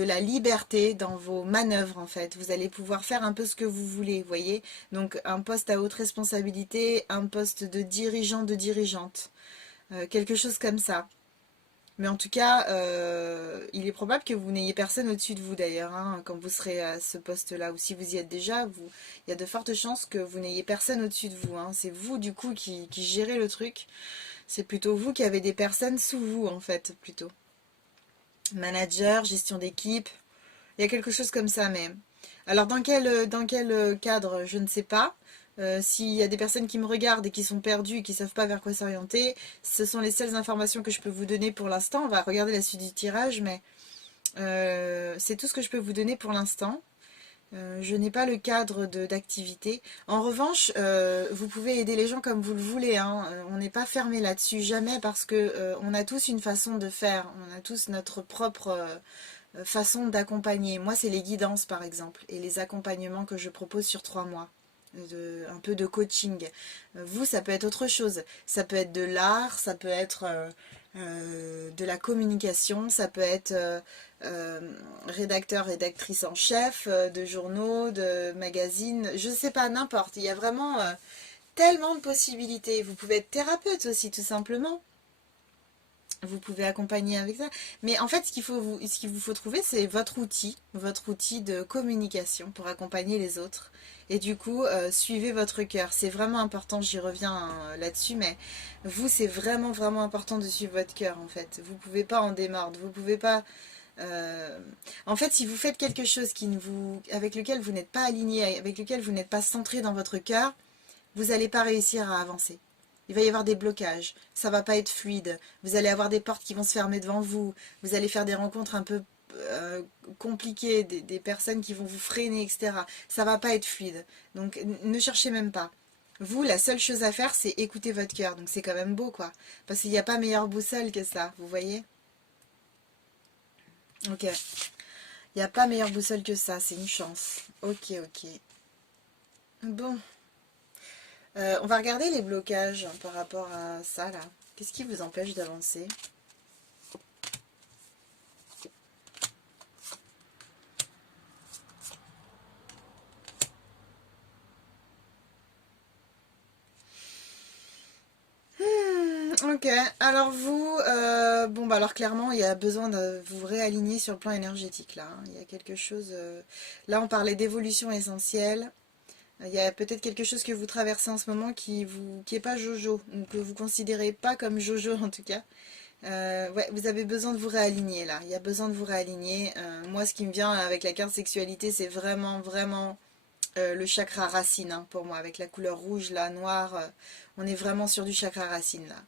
la liberté dans vos manœuvres en fait. Vous allez pouvoir faire un peu ce que vous voulez, vous voyez. Donc un poste à haute responsabilité, un poste de dirigeant, de dirigeante, quelque chose comme ça. Mais en tout cas, il est probable que vous n'ayez personne au-dessus de vous d'ailleurs, hein, quand vous serez à ce poste-là. Ou si vous y êtes déjà, il y a de fortes chances que vous n'ayez personne au-dessus de vous. Hein. C'est vous du coup qui gérez le truc. C'est plutôt vous qui avez des personnes sous vous en fait, plutôt. Manager, gestion d'équipe, il y a quelque chose comme ça même. Alors dans quel cadre, je ne sais pas. S'il y a des personnes qui me regardent et qui sont perdues et qui ne savent pas vers quoi s'orienter, ce sont les seules informations que je peux vous donner pour l'instant. On va regarder la suite du tirage, mais c'est tout ce que je peux vous donner pour l'instant. Je n'ai pas le cadre d'activité. En revanche, vous pouvez aider les gens comme vous le voulez. Hein. On n'est pas fermé là-dessus, jamais, parce que on a tous une façon de faire. On a tous notre propre façon d'accompagner. Moi, c'est les guidances, par exemple, et les accompagnements que je propose sur 3 mois. Un peu de coaching. Vous, ça peut être autre chose. Ça peut être de l'art, ça peut être de la communication, ça peut être rédacteur, rédactrice en chef de journaux, de magazines, je sais pas, n'importe. Il y a vraiment tellement de possibilités. Vous pouvez être thérapeute aussi, tout simplement. Vous pouvez accompagner avec ça. Mais en fait, ce qu'il vous faut trouver, c'est votre outil de communication pour accompagner les autres. Et du coup, suivez votre cœur. C'est vraiment important, j'y reviens hein, là-dessus, mais vous, c'est vraiment, vraiment important de suivre votre cœur, en fait. Vous ne pouvez pas en démordre. Vous pouvez pas... En fait, si vous faites quelque chose avec lequel vous n'êtes pas aligné, avec lequel vous n'êtes pas centré dans votre cœur, vous n'allez pas réussir à avancer. Il va y avoir des blocages, ça va pas être fluide, vous allez avoir des portes qui vont se fermer devant vous, vous allez faire des rencontres un peu compliquées, des personnes qui vont vous freiner, etc. Ça va pas être fluide, donc ne cherchez même pas. Vous, la seule chose à faire, c'est écouter votre cœur, donc c'est quand même beau, quoi. Parce qu'il n'y a pas meilleure boussole que ça, vous voyez? Ok. Il n'y a pas meilleure boussole que ça, c'est une chance. Ok, ok. Bon. On va regarder les blocages hein, par rapport à ça là. Qu'est-ce qui vous empêche d'avancer? Ok, alors vous, bon bah alors clairement il y a besoin de vous réaligner sur le plan énergétique là. Hein. Il y a quelque chose, là on parlait d'évolution essentielle. Il y a peut-être quelque chose que vous traversez en ce moment qui est pas Jojo, ou que vous considérez pas comme Jojo en tout cas. Ouais, vous avez besoin de vous réaligner là. Il y a besoin de vous réaligner. Moi, ce qui me vient avec la carte sexualité, c'est vraiment, vraiment le chakra racine hein, pour moi. Avec la couleur rouge, là, noire, on est vraiment sur du chakra racine là.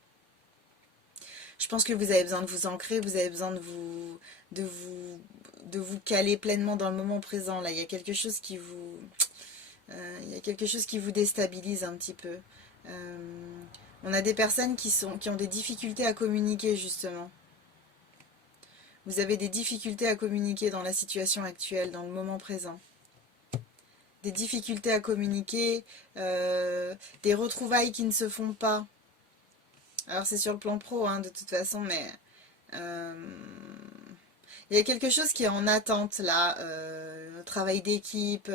Je pense que vous avez besoin de vous ancrer, vous avez besoin de vous, de vous caler pleinement dans le moment présent. Là, il y a quelque chose il y a quelque chose qui vous déstabilise un petit peu. On a des personnes qui ont des difficultés à communiquer justement. Vous avez des difficultés à communiquer dans la situation actuelle, dans le moment présent. Des difficultés à communiquer, des retrouvailles qui ne se font pas. Alors c'est sur le plan pro, hein, de toute façon, mais Il y a quelque chose qui est en attente là, travail d'équipe,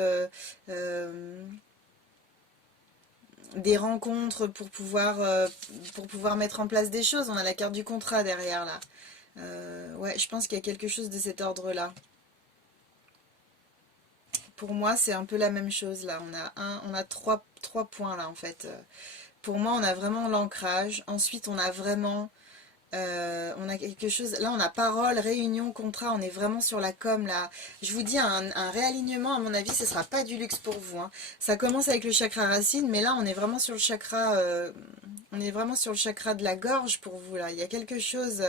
des rencontres pour pouvoir mettre en place des choses. On a la carte du contrat derrière là. Ouais, je pense qu'il y a quelque chose de cet ordre-là. Pour moi, c'est un peu la même chose là. On a trois points là en fait. Pour moi, on a vraiment l'ancrage. Ensuite, on a vraiment, on a quelque chose. Là, on a parole, réunion, contrat. On est vraiment sur la com là. Je vous dis, un réalignement, à mon avis, ce sera pas du luxe pour vous, hein. Ça commence avec le chakra racine, mais là, on est vraiment sur le chakra, on est vraiment sur le chakra de la gorge pour vous là. Il y a quelque chose.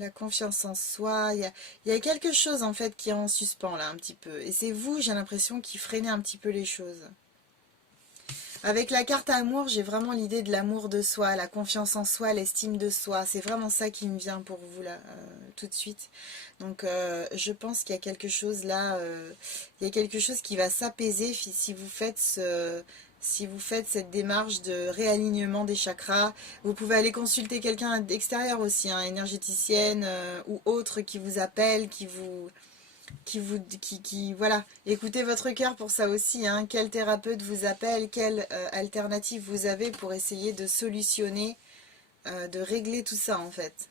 La confiance en soi, il y a quelque chose en fait qui est en suspens là un petit peu. Et c'est vous, j'ai l'impression, qui freinez un petit peu les choses. Avec la carte amour, j'ai vraiment l'idée de l'amour de soi, la confiance en soi, l'estime de soi. C'est vraiment ça qui me vient pour vous là, tout de suite. Donc je pense qu'il y a quelque chose là, il y a quelque chose qui va s'apaiser si vous faites si vous faites cette démarche de réalignement des chakras. Vous pouvez aller consulter quelqu'un d'extérieur aussi, hein, énergéticienne ou autre qui vous appelle, voilà, écoutez votre cœur pour ça aussi, hein. Quel thérapeute vous appelle, quelle alternative vous avez pour essayer de solutionner, de régler tout ça en fait.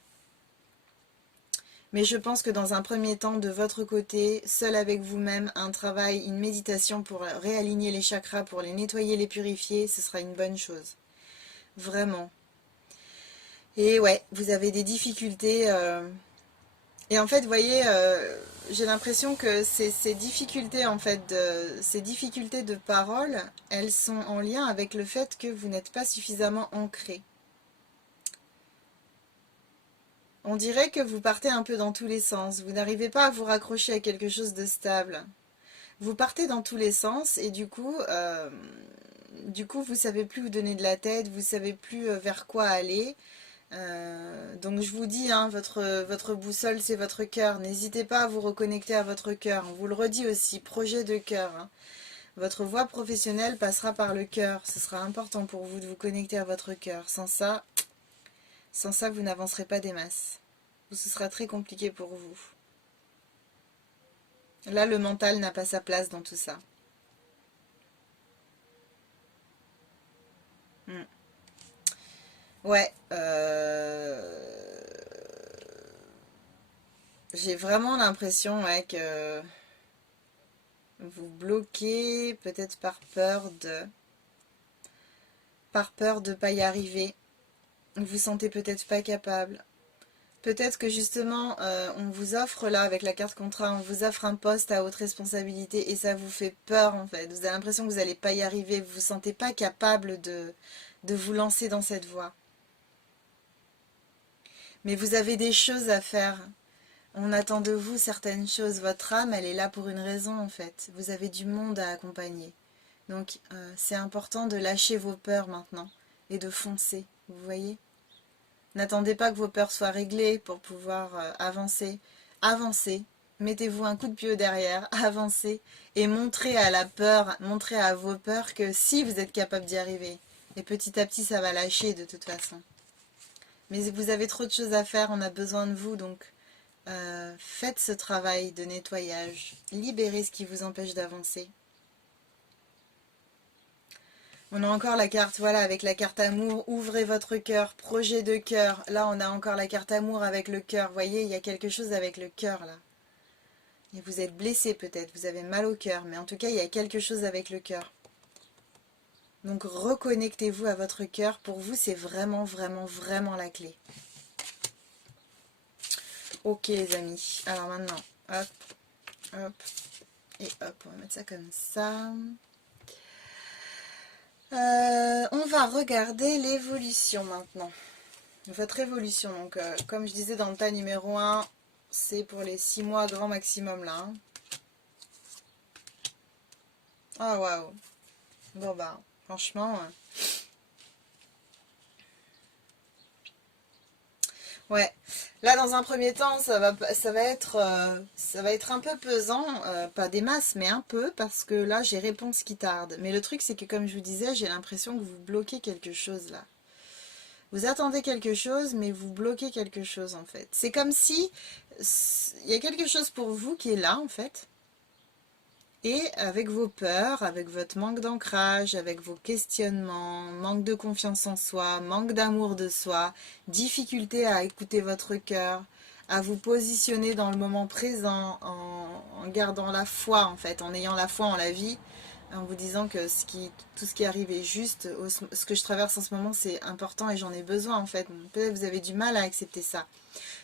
Mais je pense que dans un premier temps, de votre côté, seul avec vous-même, un travail, une méditation pour réaligner les chakras, pour les nettoyer, les purifier, ce sera une bonne chose. Vraiment. Et ouais, vous avez des difficultés. Et en fait, vous voyez, j'ai l'impression que ces difficultés, en fait, ces difficultés de parole, elles sont en lien avec le fait que vous n'êtes pas suffisamment ancré. On dirait que vous partez un peu dans tous les sens. Vous n'arrivez pas à vous raccrocher à quelque chose de stable. Vous partez dans tous les sens et du coup, vous savez plus où donner de la tête, vous savez plus vers quoi aller. Donc je vous dis, hein, votre boussole, c'est votre cœur. N'hésitez pas à vous reconnecter à votre cœur. On vous le redit aussi, projet de cœur, hein. Votre voie professionnelle passera par le cœur. Ce sera important pour vous de vous connecter à votre cœur. Sans ça, vous n'avancerez pas des masses. Ou ce sera très compliqué pour vous. Là, le mental n'a pas sa place dans tout ça. Hmm. Ouais, j'ai vraiment l'impression, ouais, que vous bloquez peut-être par peur de pas y arriver. Vous vous sentez peut-être pas capable. Peut-être que justement, on vous offre là, avec la carte contrat, on vous offre un poste à haute responsabilité et ça vous fait peur en fait. Vous avez l'impression que vous n'allez pas y arriver, vous vous sentez pas capable de vous lancer dans cette voie. Mais vous avez des choses à faire. On attend de vous certaines choses. Votre âme, elle est là pour une raison en fait. Vous avez du monde à accompagner. Donc c'est important de lâcher vos peurs maintenant et de foncer, vous voyez? N'attendez pas que vos peurs soient réglées pour pouvoir avancer. Avancez, mettez-vous un coup de pied derrière, avancez et montrez à la peur, montrez à vos peurs que si vous êtes capable d'y arriver. Et petit à petit, ça va lâcher de toute façon. Mais vous avez trop de choses à faire, on a besoin de vous, donc faites ce travail de nettoyage. Libérez ce qui vous empêche d'avancer. On a encore la carte, voilà, avec la carte amour, ouvrez votre cœur, projet de cœur. Là, on a encore la carte amour avec le cœur. Vous voyez, il y a quelque chose avec le cœur, là. Et vous êtes blessé peut-être, vous avez mal au cœur, mais en tout cas, il y a quelque chose avec le cœur. Donc, reconnectez-vous à votre cœur. Pour vous, c'est vraiment, vraiment, vraiment la clé. Ok, les amis. Alors maintenant, hop, hop, et hop, on va mettre ça comme ça. On va regarder l'évolution maintenant. Votre évolution, donc comme je disais dans le tas numéro 1, c'est pour les 6 mois grand maximum là, hein. Ah waouh. Bon bah, franchement... ouais. Là dans un premier temps, ça va être un peu pesant, pas des masses, mais un peu, parce que là j'ai réponse qui tarde. Mais le truc c'est que comme je vous disais, j'ai l'impression que vous bloquez quelque chose là. Vous attendez quelque chose, mais vous bloquez quelque chose en fait. C'est comme si il y a quelque chose pour vous qui est là en fait. Et avec vos peurs, avec votre manque d'ancrage, avec vos questionnements, manque de confiance en soi, manque d'amour de soi, difficulté à écouter votre cœur, à vous positionner dans le moment présent en gardant la foi en fait, en ayant la foi en la vie, en vous disant que tout ce qui arrive est juste, ce que je traverse en ce moment c'est important et j'en ai besoin en fait. Peut-être vous avez du mal à accepter ça.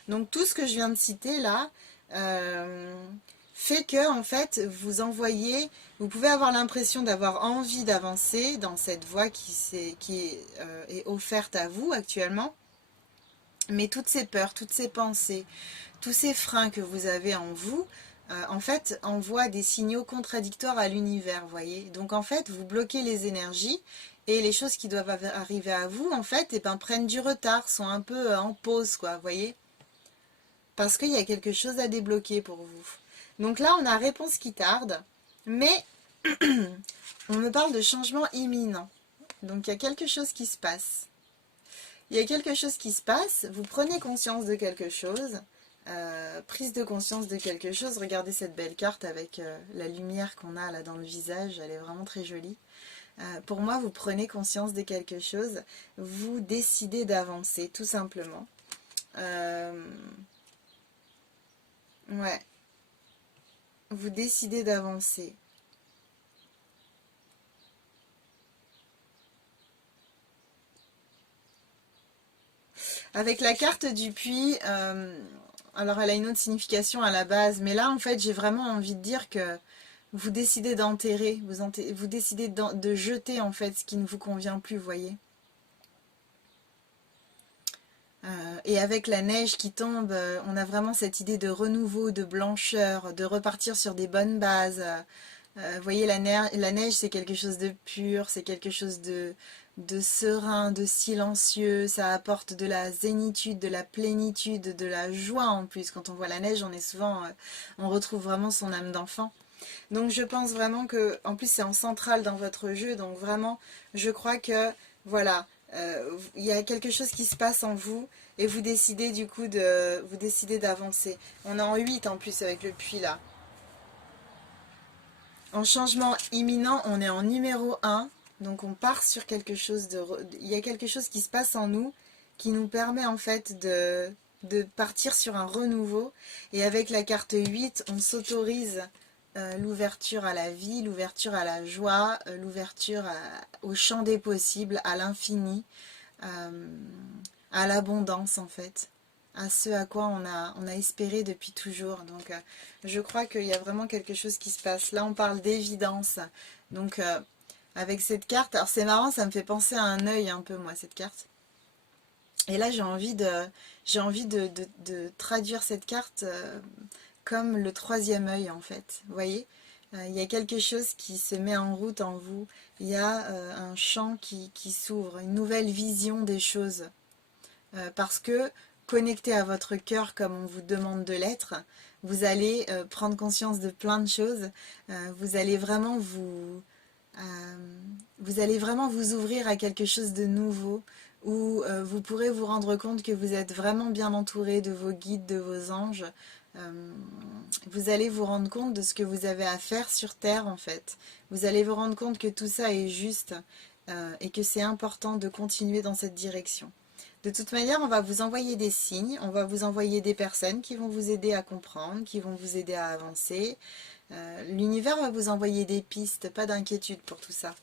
Donc tout ce que je viens de citer là, euh, fait que en fait vous pouvez avoir l'impression d'avoir envie d'avancer dans cette voie est offerte à vous actuellement, mais toutes ces peurs, toutes ces pensées, tous ces freins que vous avez en vous, en fait envoient des signaux contradictoires à l'univers, voyez. Donc en fait vous bloquez les énergies et les choses qui doivent arriver à vous en fait et ben, prennent du retard, sont un peu en pause quoi, voyez. Parce qu'il y a quelque chose à débloquer pour vous. Donc là, on a réponse qui tarde, mais on me parle de changement imminent. Donc il y a quelque chose qui se passe. Il y a quelque chose qui se passe, vous prenez conscience de quelque chose, prise de conscience de quelque chose. Regardez cette belle carte avec la lumière qu'on a là dans le visage, elle est vraiment très jolie. Pour moi, vous prenez conscience de quelque chose, vous décidez d'avancer tout simplement. Ouais, vous décidez d'avancer. Avec la carte du puits, alors elle a une autre signification à la base, mais là en fait j'ai vraiment envie de dire que vous décidez d'enterrer, vous décidez de jeter en fait ce qui ne vous convient plus, vous voyez. Et avec la neige qui tombe, on a vraiment cette idée de renouveau, de blancheur, de repartir sur des bonnes bases. Vous voyez, la neige, c'est quelque chose de pur, c'est quelque chose de serein, de silencieux. Ça apporte de la zénitude, de la plénitude, de la joie en plus. Quand on voit la neige, on retrouve vraiment son âme d'enfant. Donc je pense vraiment que, en plus c'est en centrale dans votre jeu, donc vraiment, je crois que, voilà, il y a quelque chose qui se passe en vous et vous décidez du coup vous décidez d'avancer. On est en 8 en plus avec le puits là. En changement imminent, on est en numéro 1, donc on part sur quelque chose il y a quelque chose qui se passe en nous qui nous permet en fait de partir sur un renouveau. Et avec la carte 8, on s'autorise l'ouverture à la vie, l'ouverture à la joie, l'ouverture au champ des possibles, à l'infini, euh, à l'abondance en fait, à ce à quoi on a espéré depuis toujours. Donc je crois qu'il y a vraiment quelque chose qui se passe. Là on parle d'évidence. Donc avec cette carte, alors c'est marrant, ça me fait penser à un œil un peu moi cette carte. Et là j'ai envie de traduire cette carte comme le troisième œil en fait. Vous voyez, il y a quelque chose qui se met en route en vous. Il y a un champ qui s'ouvre, une nouvelle vision des choses. Parce que connecté à votre cœur comme on vous demande de l'être, vous allez prendre conscience de plein de choses. Vous allez vraiment vous allez vraiment vous ouvrir à quelque chose de nouveau où vous pourrez vous rendre compte que vous êtes vraiment bien entouré de vos guides, de vos anges. Euh, Vous allez vous rendre compte de ce que vous avez à faire sur Terre en fait. Vous allez vous rendre compte que tout ça est juste et que c'est important de continuer dans cette direction. De toute manière, on va vous envoyer des signes, on va vous envoyer des personnes qui vont vous aider à comprendre, qui vont vous aider à avancer. L'univers va vous envoyer des pistes, pas d'inquiétude pour tout ça.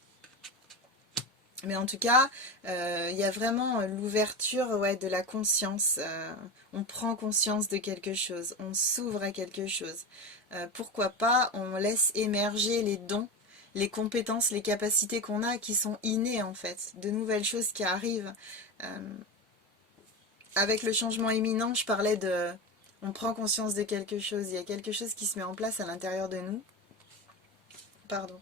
Mais en tout cas, il y a vraiment l'ouverture ouais, de la conscience. On prend conscience de quelque chose, on s'ouvre à quelque chose. Pourquoi pas, on laisse émerger les dons, les compétences, les capacités qu'on a qui sont innées en fait, de nouvelles choses qui arrivent. Avec le changement imminent, je parlais de... On prend conscience de quelque chose, il y a quelque chose qui se met en place à l'intérieur de nous. Pardon.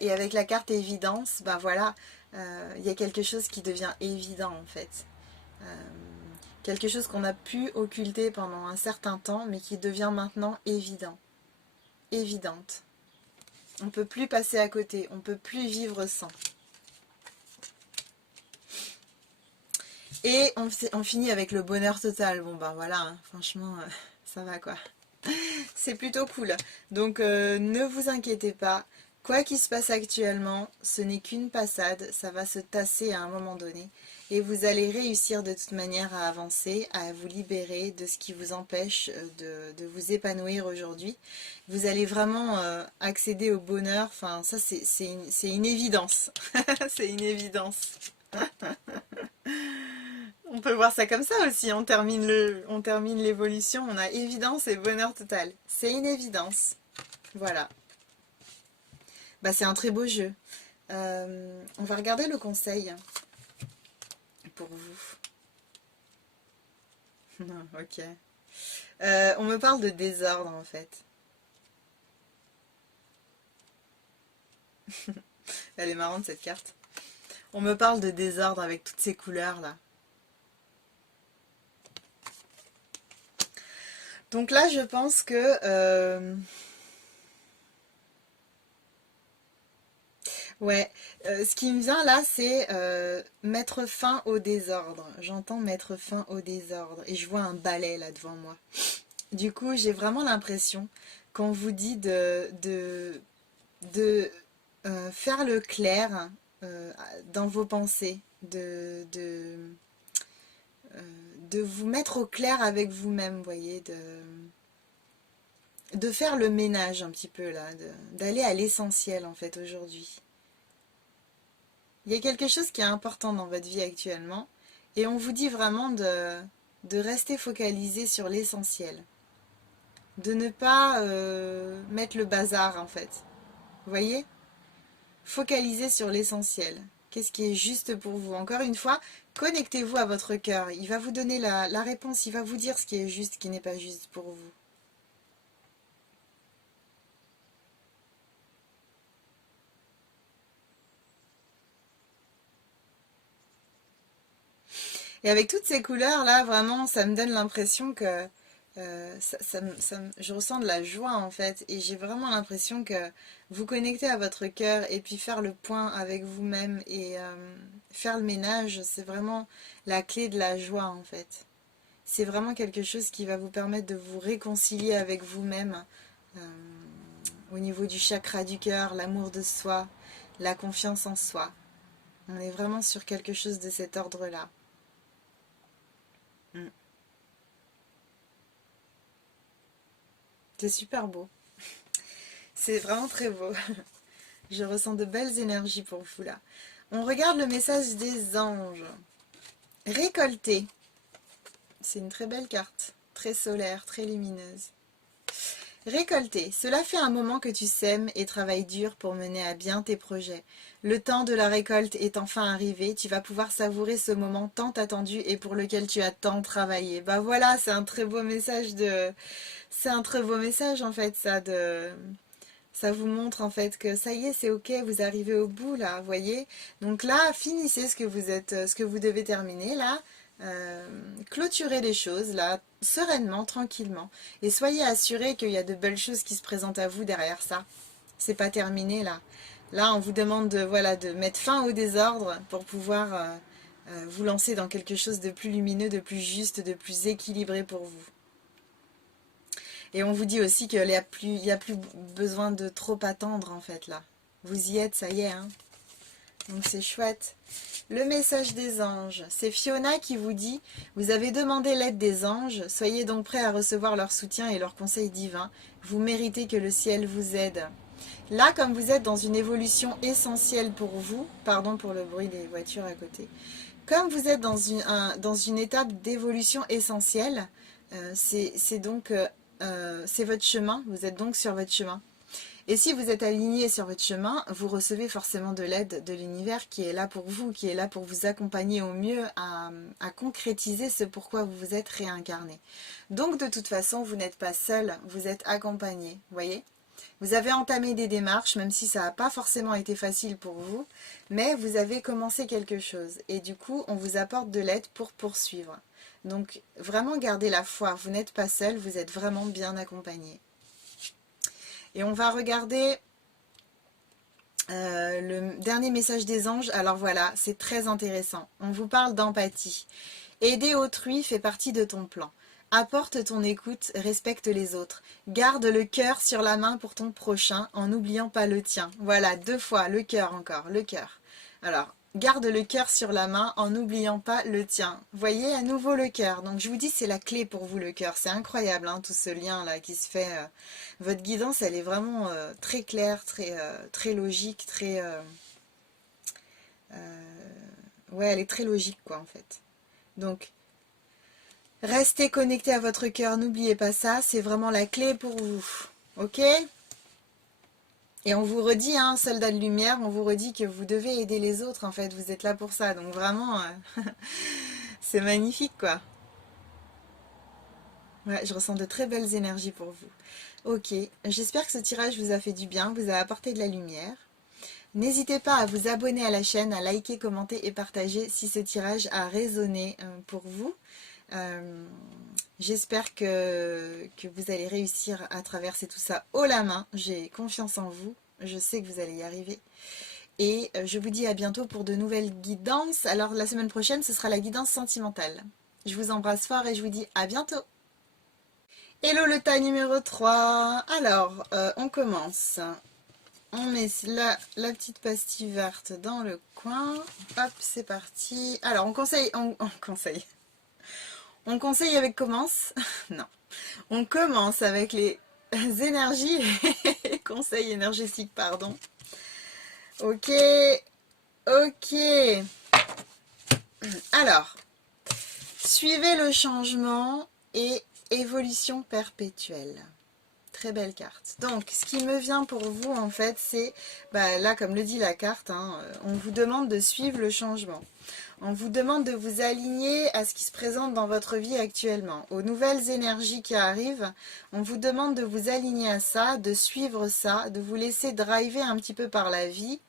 Et avec la carte évidence, ben voilà, il y a quelque chose qui devient évident en fait. Euh, Quelque chose qu'on a pu occulter pendant un certain temps, mais qui devient maintenant évident. Évidente. On ne peut plus passer à côté, on ne peut plus vivre sans. Et on finit avec le bonheur total. Bon ben voilà, hein, franchement, ça va quoi. C'est plutôt cool. Donc ne vous inquiétez pas. Quoi qu'il se passe actuellement, ce n'est qu'une passade. Ça va se tasser à un moment donné. Et vous allez réussir de toute manière à avancer, à vous libérer de ce qui vous empêche de vous épanouir aujourd'hui. Vous allez vraiment accéder au bonheur. Enfin, ça c'est une évidence. C'est une évidence. On peut voir ça comme ça aussi, on termine l'évolution, on a évidence et bonheur total. C'est une évidence. Voilà. Bah, c'est un très beau jeu. On va regarder le conseil pour vous. Ok. On me parle de désordre en fait. Elle est marrante cette carte. On me parle de désordre avec toutes ces couleurs là. Donc là, je pense que ouais, ce qui me vient là, c'est mettre fin au désordre. J'entends mettre fin au désordre et je vois un balai là devant moi. Du coup, j'ai vraiment l'impression qu'on vous dit de faire le clair dans vos pensées, euh, de vous mettre au clair avec vous-même, vous voyez, de faire le ménage un petit peu là, d'aller à l'essentiel en fait aujourd'hui. Il y a quelque chose qui est important dans votre vie actuellement et on vous dit vraiment de rester focalisé sur l'essentiel. De ne pas mettre le bazar en fait. Vous voyez? Focalisez sur l'essentiel. Qu'est-ce qui est juste pour vous? Encore une fois, connectez-vous à votre cœur. Il va vous donner la réponse, il va vous dire ce qui est juste, ce qui n'est pas juste pour vous. Et avec toutes ces couleurs là, vraiment, ça me donne l'impression que je ressens de la joie en fait. Et j'ai vraiment l'impression que vous connecter à votre cœur et puis faire le point avec vous-même et faire le ménage, c'est vraiment la clé de la joie en fait. C'est vraiment quelque chose qui va vous permettre de vous réconcilier avec vous-même euh, au niveau du chakra du cœur, l'amour de soi, la confiance en soi. On est vraiment sur quelque chose de cet ordre-là. Mm. C'est super beau. C'est vraiment très beau. Je ressens de belles énergies pour vous là. On regarde le message des anges. Récolter. C'est une très belle carte. Très solaire, très lumineuse. Récolter. Cela fait un moment que tu sèmes et travailles dur pour mener à bien tes projets. Le temps de la récolte est enfin arrivé. Tu vas pouvoir savourer ce moment tant attendu et pour lequel tu as tant travaillé. Bah voilà, c'est un très beau message de... C'est un très beau message en fait, ça de... Ça vous montre en fait que ça y est, c'est ok, vous arrivez au bout là, vous voyez. Donc là, finissez ce que vous devez terminer là. Euh, Clôturez les choses là, sereinement, tranquillement. Et soyez assurés qu'il y a de belles choses qui se présentent à vous derrière ça. C'est pas terminé là. Là, on vous demande de, voilà, de mettre fin au désordre pour pouvoir vous lancer dans quelque chose de plus lumineux, de plus juste, de plus équilibré pour vous. Et on vous dit aussi qu'il n'y a plus besoin de trop attendre en fait là. Vous y êtes, ça y est. Hein. Donc c'est chouette. Le message des anges. C'est Fiona qui vous dit: vous avez demandé l'aide des anges, soyez donc prêts à recevoir leur soutien et leurs conseils divins. Vous méritez que le ciel vous aide. Là, comme vous êtes dans une évolution essentielle pour vous, pardon pour le bruit des voitures à côté, comme vous êtes dans une étape d'évolution essentielle, c'est donc c'est votre chemin, vous êtes donc sur votre chemin. Et si vous êtes aligné sur votre chemin, vous recevez forcément de l'aide de l'univers qui est là pour vous, qui est là pour vous accompagner au mieux à concrétiser ce pourquoi vous vous êtes réincarné. Donc de toute façon, vous n'êtes pas seul, vous êtes accompagné, vous voyez ? Vous avez entamé des démarches, même si ça n'a pas forcément été facile pour vous, mais vous avez commencé quelque chose. Et du coup, on vous apporte de l'aide pour poursuivre. Donc, vraiment gardez la foi. Vous n'êtes pas seul, vous êtes vraiment bien accompagné. Et on va regarder Le dernier message des anges, alors voilà, c'est très intéressant. On vous parle d'empathie. Aider autrui fait partie de ton plan. Apporte ton écoute, respecte les autres. Garde le cœur sur la main pour ton prochain en n'oubliant pas le tien. Voilà, 2 fois, le cœur encore, le cœur. Alors, garde le cœur sur la main en n'oubliant pas le tien. Voyez à nouveau le cœur. Donc je vous dis, c'est la clé pour vous le cœur. C'est incroyable, hein, tout ce lien-là qui se fait. Votre guidance, elle est vraiment très claire, très logique, ouais, elle est très logique, quoi, en fait. Donc, restez connecté à votre cœur, n'oubliez pas ça, c'est vraiment la clé pour vous. Ok? Et on vous redit, hein, soldat de lumière, on vous redit que vous devez aider les autres, en fait, vous êtes là pour ça. Donc vraiment, c'est magnifique, quoi. Ouais, je ressens de très belles énergies pour vous. Ok, j'espère que ce tirage vous a fait du bien, vous a apporté de la lumière. N'hésitez pas à vous abonner à la chaîne, à liker, commenter et partager si ce tirage a résonné pour vous. Euh, J'espère que vous allez réussir à traverser tout ça haut la main. J'ai confiance en vous. Je sais que vous allez y arriver. Et je vous dis à bientôt pour de nouvelles guidances. Alors la semaine prochaine, ce sera la guidance sentimentale. Je vous embrasse fort et je vous dis à bientôt. Hello le tas numéro 3. Alors, on commence. On met la petite pastille verte dans le coin. Hop, c'est parti. Alors, on conseille. On conseille avec commence. Non. On commence avec les énergies et conseils énergétiques, pardon. Ok. Ok. Alors, suivez le changement et évolution perpétuelle. Très belle carte. Donc, ce qui me vient pour vous, en fait, c'est, bah, là, comme le dit la carte, hein, on vous demande de suivre le changement. On vous demande de vous aligner à ce qui se présente dans votre vie actuellement, aux nouvelles énergies qui arrivent. On vous demande de vous aligner à ça, de suivre ça, de vous laisser driver un petit peu par la vie.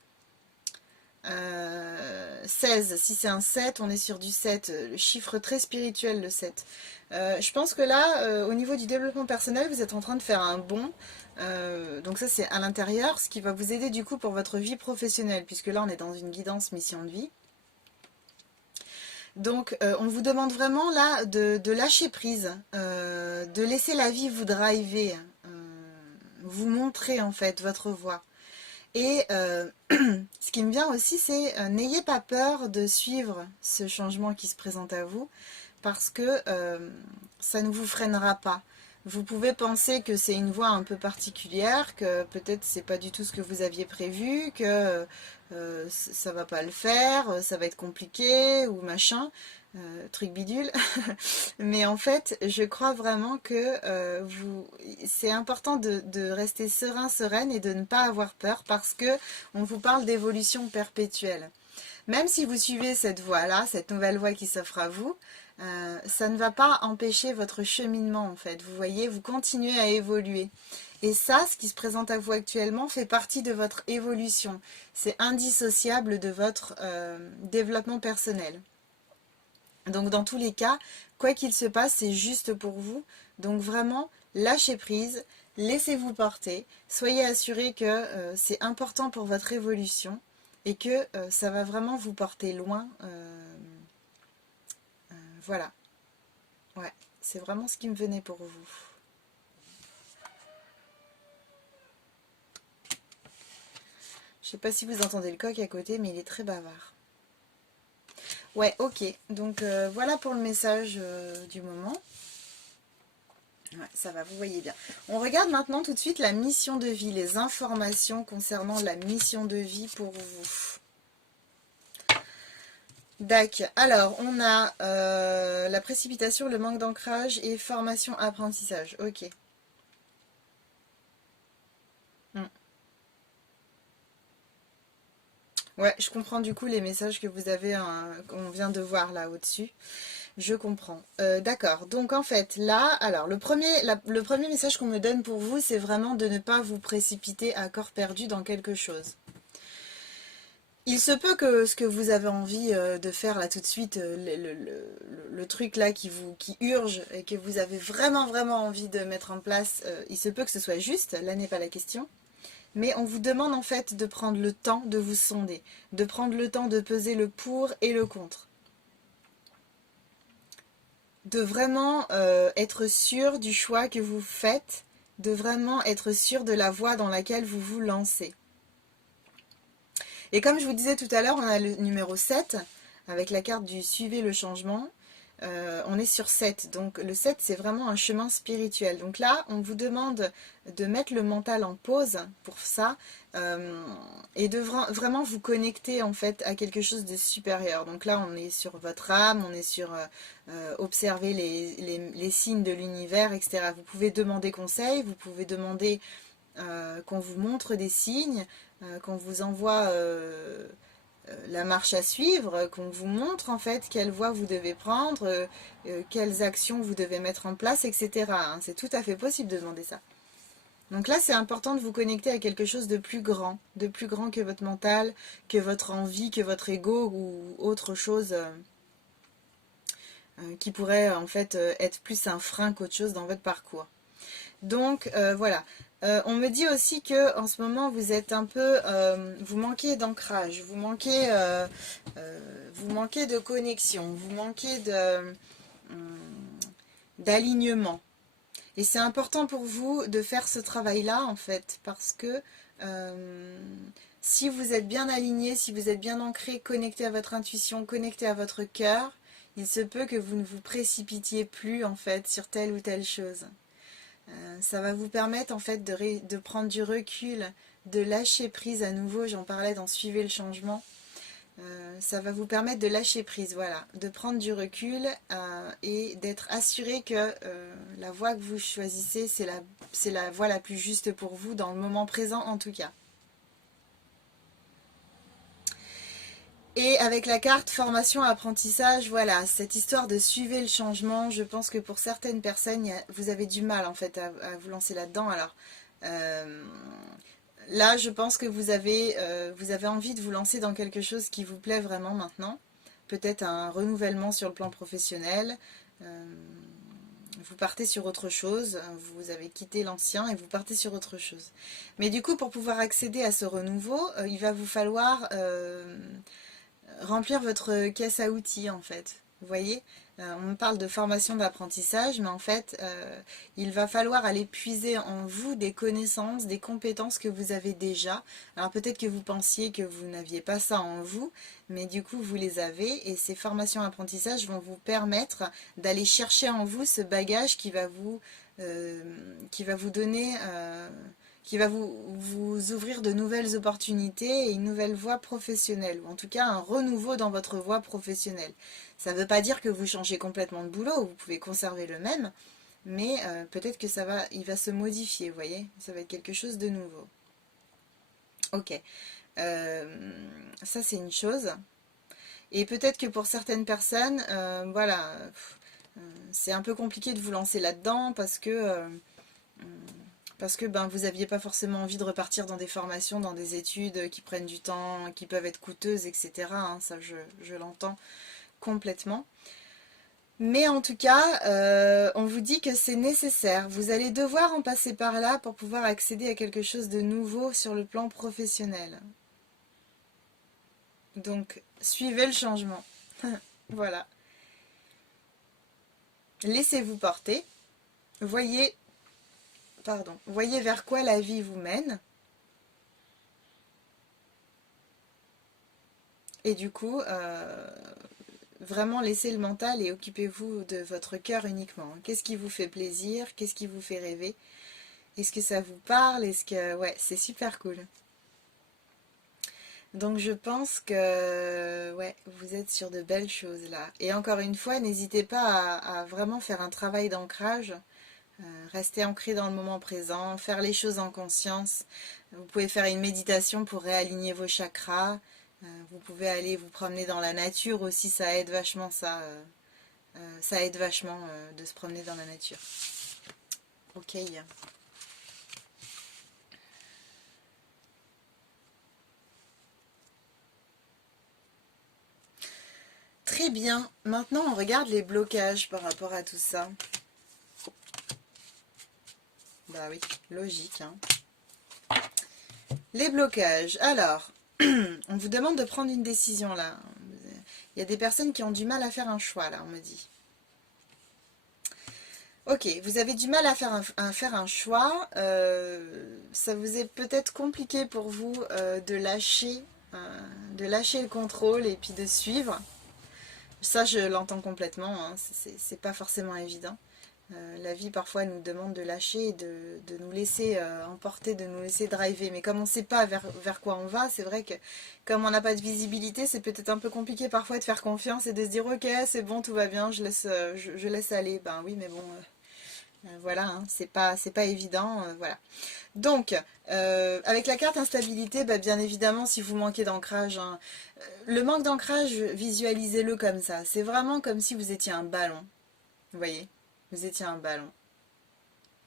16, si c'est un 7, on est sur du 7, le chiffre très spirituel, le 7. Je pense que là, au niveau du développement personnel, vous êtes en train de faire un bond. Donc ça, c'est à l'intérieur, ce qui va vous aider du coup pour votre vie professionnelle, puisque là, on est dans une guidance mission de vie. Donc, on vous demande vraiment là de lâcher prise, de laisser la vie vous driver, vous montrer en fait votre voie. Et ce qui me vient aussi, c'est n'ayez pas peur de suivre ce changement qui se présente à vous, parce que ça ne vous freinera pas. Vous pouvez penser que c'est une voie un peu particulière, que peut-être c'est pas du tout ce que vous aviez prévu, que ça va pas le faire, ça va être compliqué ou machin, truc bidule. Mais en fait, je crois vraiment que c'est important de rester serein, sereine et de ne pas avoir peur parce que on vous parle d'évolution perpétuelle. Même si vous suivez cette voie-là, cette nouvelle voie qui s'offre à vous, ça ne va pas empêcher votre cheminement en fait. Vous voyez, vous continuez à évoluer. Et ça, ce qui se présente à vous actuellement, fait partie de votre évolution. C'est indissociable de votre développement personnel. Donc dans tous les cas, quoi qu'il se passe, c'est juste pour vous. Donc vraiment, lâchez prise, laissez-vous porter. Soyez assurés que c'est important pour votre évolution et que ça va vraiment vous porter loin. Voilà. Ouais, c'est vraiment ce qui me venait pour vous. Je sais pas si vous entendez le coq à côté, mais il est très bavard. Ouais, ok. Donc voilà pour le message du moment. Ouais, ça va, vous voyez bien. On regarde maintenant tout de suite la mission de vie, les informations concernant la mission de vie pour vous. Dac. Alors, on a la précipitation, le manque d'ancrage et formation apprentissage. Ok. Hmm. Ouais, je comprends du coup les messages que vous avez, qu'on vient de voir là au-dessus. Je comprends. D'accord. Donc en fait, là, alors le premier message qu'on me donne pour vous, c'est vraiment de ne pas vous précipiter à corps perdu dans quelque chose. Il se peut que ce que vous avez envie de faire là tout de suite, le truc là qui urge et que vous avez vraiment envie de mettre en place, il se peut que ce soit juste, là n'est pas la question. mais on vous demande en fait de prendre le temps de vous sonder, de prendre le temps de peser le pour et le contre. De vraiment être sûr du choix que vous faites, de vraiment être sûr de la voie dans laquelle vous vous lancez. Et comme je vous disais tout à l'heure, on a le numéro 7, avec la carte du suivez le changement. On est sur 7, donc le 7 c'est vraiment un chemin spirituel. Donc là on vous demande de mettre le mental en pause pour ça et de vraiment vous connecter en fait à quelque chose de supérieur. Donc là on est sur votre âme, on est sur observer les signes de l'univers, etc. Vous pouvez demander conseil, vous pouvez demander qu'on vous montre des signes, qu'on vous envoie la marche à suivre, qu'on vous montre en fait quelle voie vous devez prendre, quelles actions vous devez mettre en place, etc. C'est tout à fait possible de demander ça. Donc là, c'est important de vous connecter à quelque chose de plus grand que votre mental, que votre envie, que votre ego ou autre chose qui pourrait en fait être plus un frein qu'autre chose dans votre parcours. Donc voilà. On me dit aussi que en ce moment vous êtes un peu, vous manquez d'ancrage, vous manquez de connexion, vous manquez d'alignement. Et c'est important pour vous de faire ce travail-là en fait, parce que si vous êtes bien aligné, si vous êtes bien ancré, connecté à votre intuition, connecté à votre cœur, il se peut que vous ne vous précipitiez plus en fait sur telle ou telle chose. Ça va vous permettre en fait de prendre du recul, de lâcher prise à nouveau, j'en parlais dans Suivez le changement. Ça va vous permettre de lâcher prise, voilà, de prendre du recul et d'être assuré que la voie que vous choisissez, c'est la voie la plus juste pour vous dans le moment présent en tout cas. Et avec la carte formation apprentissage, voilà, cette histoire de suivre le changement, je pense que pour certaines personnes, vous avez du mal en fait à vous lancer là-dedans. Alors là, je pense que vous avez envie de vous lancer dans quelque chose qui vous plaît vraiment maintenant. Peut-être un renouvellement sur le plan professionnel. Vous partez sur autre chose, vous avez quitté l'ancien et vous partez sur autre chose. Mais du coup, pour pouvoir accéder à ce renouveau, il va vous falloir remplir votre caisse à outils en fait. Vous voyez, on parle de formation d'apprentissage, mais en fait, il va falloir aller puiser en vous des connaissances, des compétences que vous avez déjà. Alors peut-être que vous pensiez que vous n'aviez pas ça en vous, mais du coup vous les avez et ces formations d'apprentissage vont vous permettre d'aller chercher en vous ce bagage qui va vous donner qui va vous ouvrir de nouvelles opportunités et une nouvelle voie professionnelle, ou en tout cas un renouveau dans votre voie professionnelle. Ça ne veut pas dire que vous changez complètement de boulot, vous pouvez conserver le même, mais peut-être que il va se modifier, vous voyez, ça va être quelque chose de nouveau. Ok, ça c'est une chose. Et peut-être que pour certaines personnes, voilà, c'est un peu compliqué de vous lancer là-dedans parce que ben, vous n'aviez pas forcément envie de repartir dans des formations, dans des études qui prennent du temps, qui peuvent être coûteuses, etc. Hein, ça, je l'entends complètement. Mais en tout cas, on vous dit que c'est nécessaire. Vous allez devoir en passer par là pour pouvoir accéder à quelque chose de nouveau sur le plan professionnel. Donc, suivez le changement. Voilà. Laissez-vous porter. Voyez, voyez vers quoi la vie vous mène. Et du coup, vraiment laissez le mental et occupez-vous de votre cœur uniquement. Qu'est-ce qui vous fait plaisir? Qu'est-ce qui vous fait rêver? Est-ce que ça vous parle? Est-ce que... Ouais, c'est super cool. Donc je pense que ouais, vous êtes sur de belles choses là. Et encore une fois, n'hésitez pas à vraiment faire un travail d'ancrage. Rester ancré dans le moment présent, faire les choses en conscience. Vous pouvez faire une méditation pour réaligner vos chakras. Vous pouvez aller vous promener dans la nature aussi, ça aide vachement ça. Ça aide vachement de se promener dans la nature. Ok. Très bien. Maintenant, on regarde les blocages par rapport à tout ça. Bah oui, logique. Hein. Les blocages. Alors, on vous demande de prendre une décision là. Il y a des personnes qui ont du mal à faire un choix là, on me dit. Ok, vous avez du mal à faire un choix. Ça vous est peut-être compliqué pour vous de lâcher le contrôle et puis de suivre. Ça, je l'entends complètement, hein, c'est pas forcément évident. La vie parfois nous demande de lâcher, de nous laisser emporter, de nous laisser driver. Mais comme on ne sait pas vers quoi on va, c'est vrai que comme on n'a pas de visibilité, c'est peut-être un peu compliqué parfois de faire confiance et de se dire ok, c'est bon, tout va bien, je laisse aller. Ben oui, mais bon, voilà, hein, c'est pas évident, voilà. Donc, avec la carte instabilité, bah, bien évidemment, si vous manquez d'ancrage, hein, le manque d'ancrage, visualisez-le comme ça. C'est vraiment comme si vous étiez un ballon. Vous voyez? Vous étiez un ballon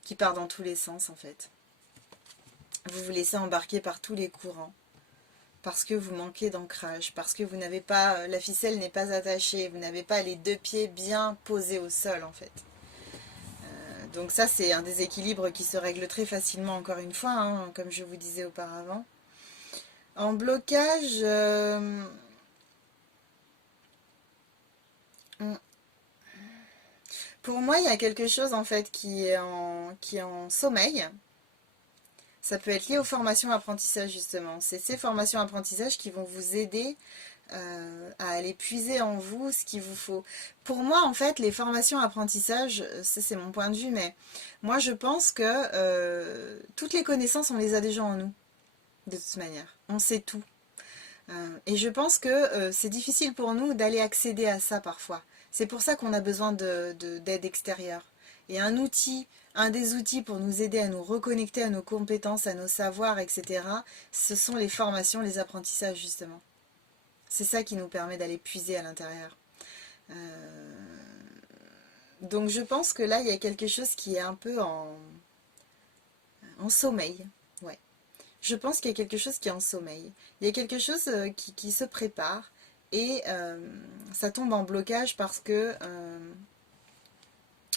qui part dans tous les sens, en fait. Vous vous laissez embarquer par tous les courants. Parce que vous manquez d'ancrage, parce que vous n'avez pas, la ficelle n'est pas attachée, vous n'avez pas les deux pieds bien posés au sol, en fait. Donc ça, c'est un déséquilibre qui se règle très facilement, encore une fois, hein, comme je vous disais auparavant. En blocage, pour moi, il y a quelque chose en fait qui est en sommeil. Ça peut être lié aux formations apprentissage justement. C'est ces formations apprentissage qui vont vous aider à aller puiser en vous ce qu'il vous faut. Pour moi, en fait, les formations apprentissage, ça c'est mon point de vue, mais moi je pense que toutes les connaissances, on les a déjà en nous, de toute manière. On sait tout. Et je pense que c'est difficile pour nous d'aller accéder à ça parfois. C'est pour ça qu'on a besoin d'aide extérieure. Et un des outils pour nous aider à nous reconnecter à nos compétences, à nos savoirs, etc., ce sont les formations, les apprentissages, justement. C'est ça qui nous permet d'aller puiser à l'intérieur. Donc je pense que là, il y a quelque chose qui est un peu en sommeil. Ouais. Je pense qu'il y a quelque chose qui est en sommeil. Il y a quelque chose qui se prépare et ça tombe en blocage parce que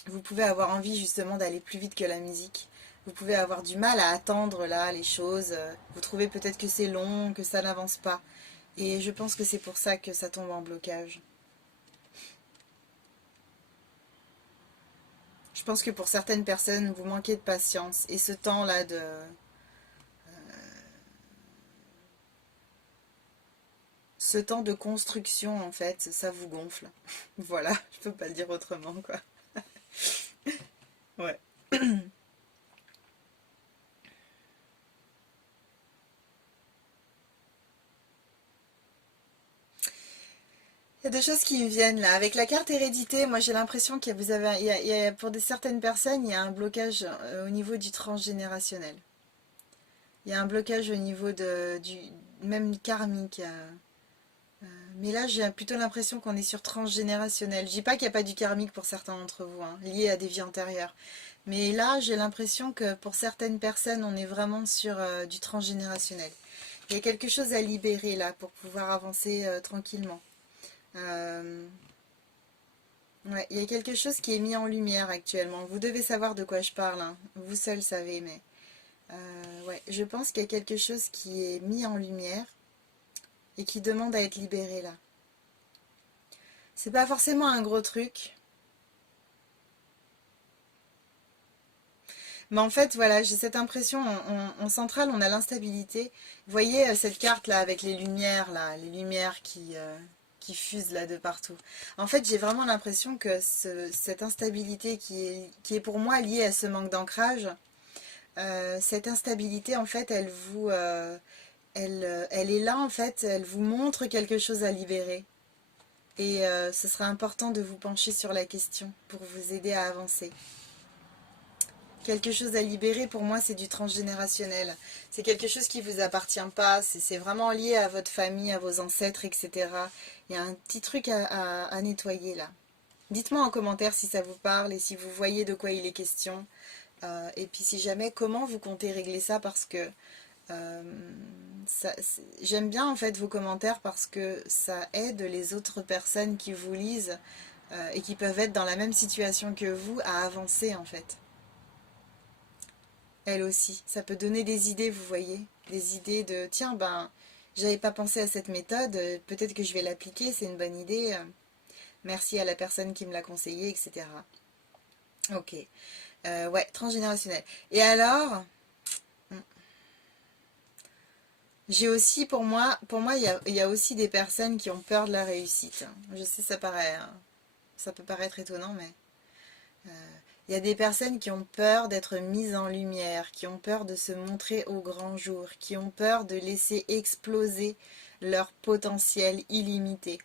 vous pouvez avoir envie justement d'aller plus vite que la musique. Vous pouvez avoir du mal à attendre là les choses. Vous trouvez peut-être que c'est long, que ça n'avance pas. Et je pense que c'est pour ça que ça tombe en blocage. Je pense que pour certaines personnes, vous manquez de patience. Et ce temps-là ce temps de construction, en fait, ça vous gonfle. Voilà, je peux pas le dire autrement, quoi. Ouais. Il y a des choses qui me viennent là. Avec la carte hérédité, moi j'ai l'impression que vous avez, pour certaines personnes, il y a un blocage au niveau du transgénérationnel. Il y a un blocage au niveau du même karmique. Mais là, j'ai plutôt l'impression qu'on est sur transgénérationnel. Je dis pas qu'il n'y a pas du karmique pour certains d'entre vous, hein, lié à des vies antérieures. Mais là, j'ai l'impression que pour certaines personnes, on est vraiment sur du transgénérationnel. Il y a quelque chose à libérer là pour pouvoir avancer tranquillement. Euh, ouais, il y a quelque chose qui est mis en lumière actuellement. Vous devez savoir de quoi je parle, hein. Vous seul savez, mais ouais, je pense qu'il y a quelque chose qui est mis en lumière et qui demande à être libéré là. C'est pas forcément un gros truc, mais en fait, voilà, j'ai cette impression, en centrale, on a l'instabilité. Vous voyez cette carte là avec les lumières qui fusent là de partout. En fait, j'ai vraiment l'impression que cette instabilité qui est pour moi liée à ce manque d'ancrage, cette instabilité, en fait, elle est là, en fait, elle vous montre quelque chose à libérer. Et ce sera important de vous pencher sur la question pour vous aider à avancer. Quelque chose à libérer, pour moi, c'est du transgénérationnel. C'est quelque chose qui ne vous appartient pas. C'est vraiment lié à votre famille, à vos ancêtres, etc. Il y a un petit truc à nettoyer là. Dites-moi en commentaire si ça vous parle et si vous voyez de quoi il est question. Et puis si jamais, comment vous comptez régler ça parce que euh, j'aime bien en fait vos commentaires parce que ça aide les autres personnes qui vous lisent et qui peuvent être dans la même situation que vous à avancer en fait. elle aussi. Ça peut donner des idées, vous voyez. Des idées de, tiens, ben, j'avais pas pensé à cette méthode, peut-être que je vais l'appliquer, c'est une bonne idée. Merci à la personne qui me l'a conseillé, etc. Ok. Ouais, transgénérationnel. Et alors, j'ai aussi, pour moi, il y a aussi des personnes qui ont peur de la réussite. Je sais, ça peut paraître étonnant, mais il y a des personnes qui ont peur d'être mises en lumière, qui ont peur de se montrer au grand jour, qui ont peur de laisser exploser leur potentiel illimité.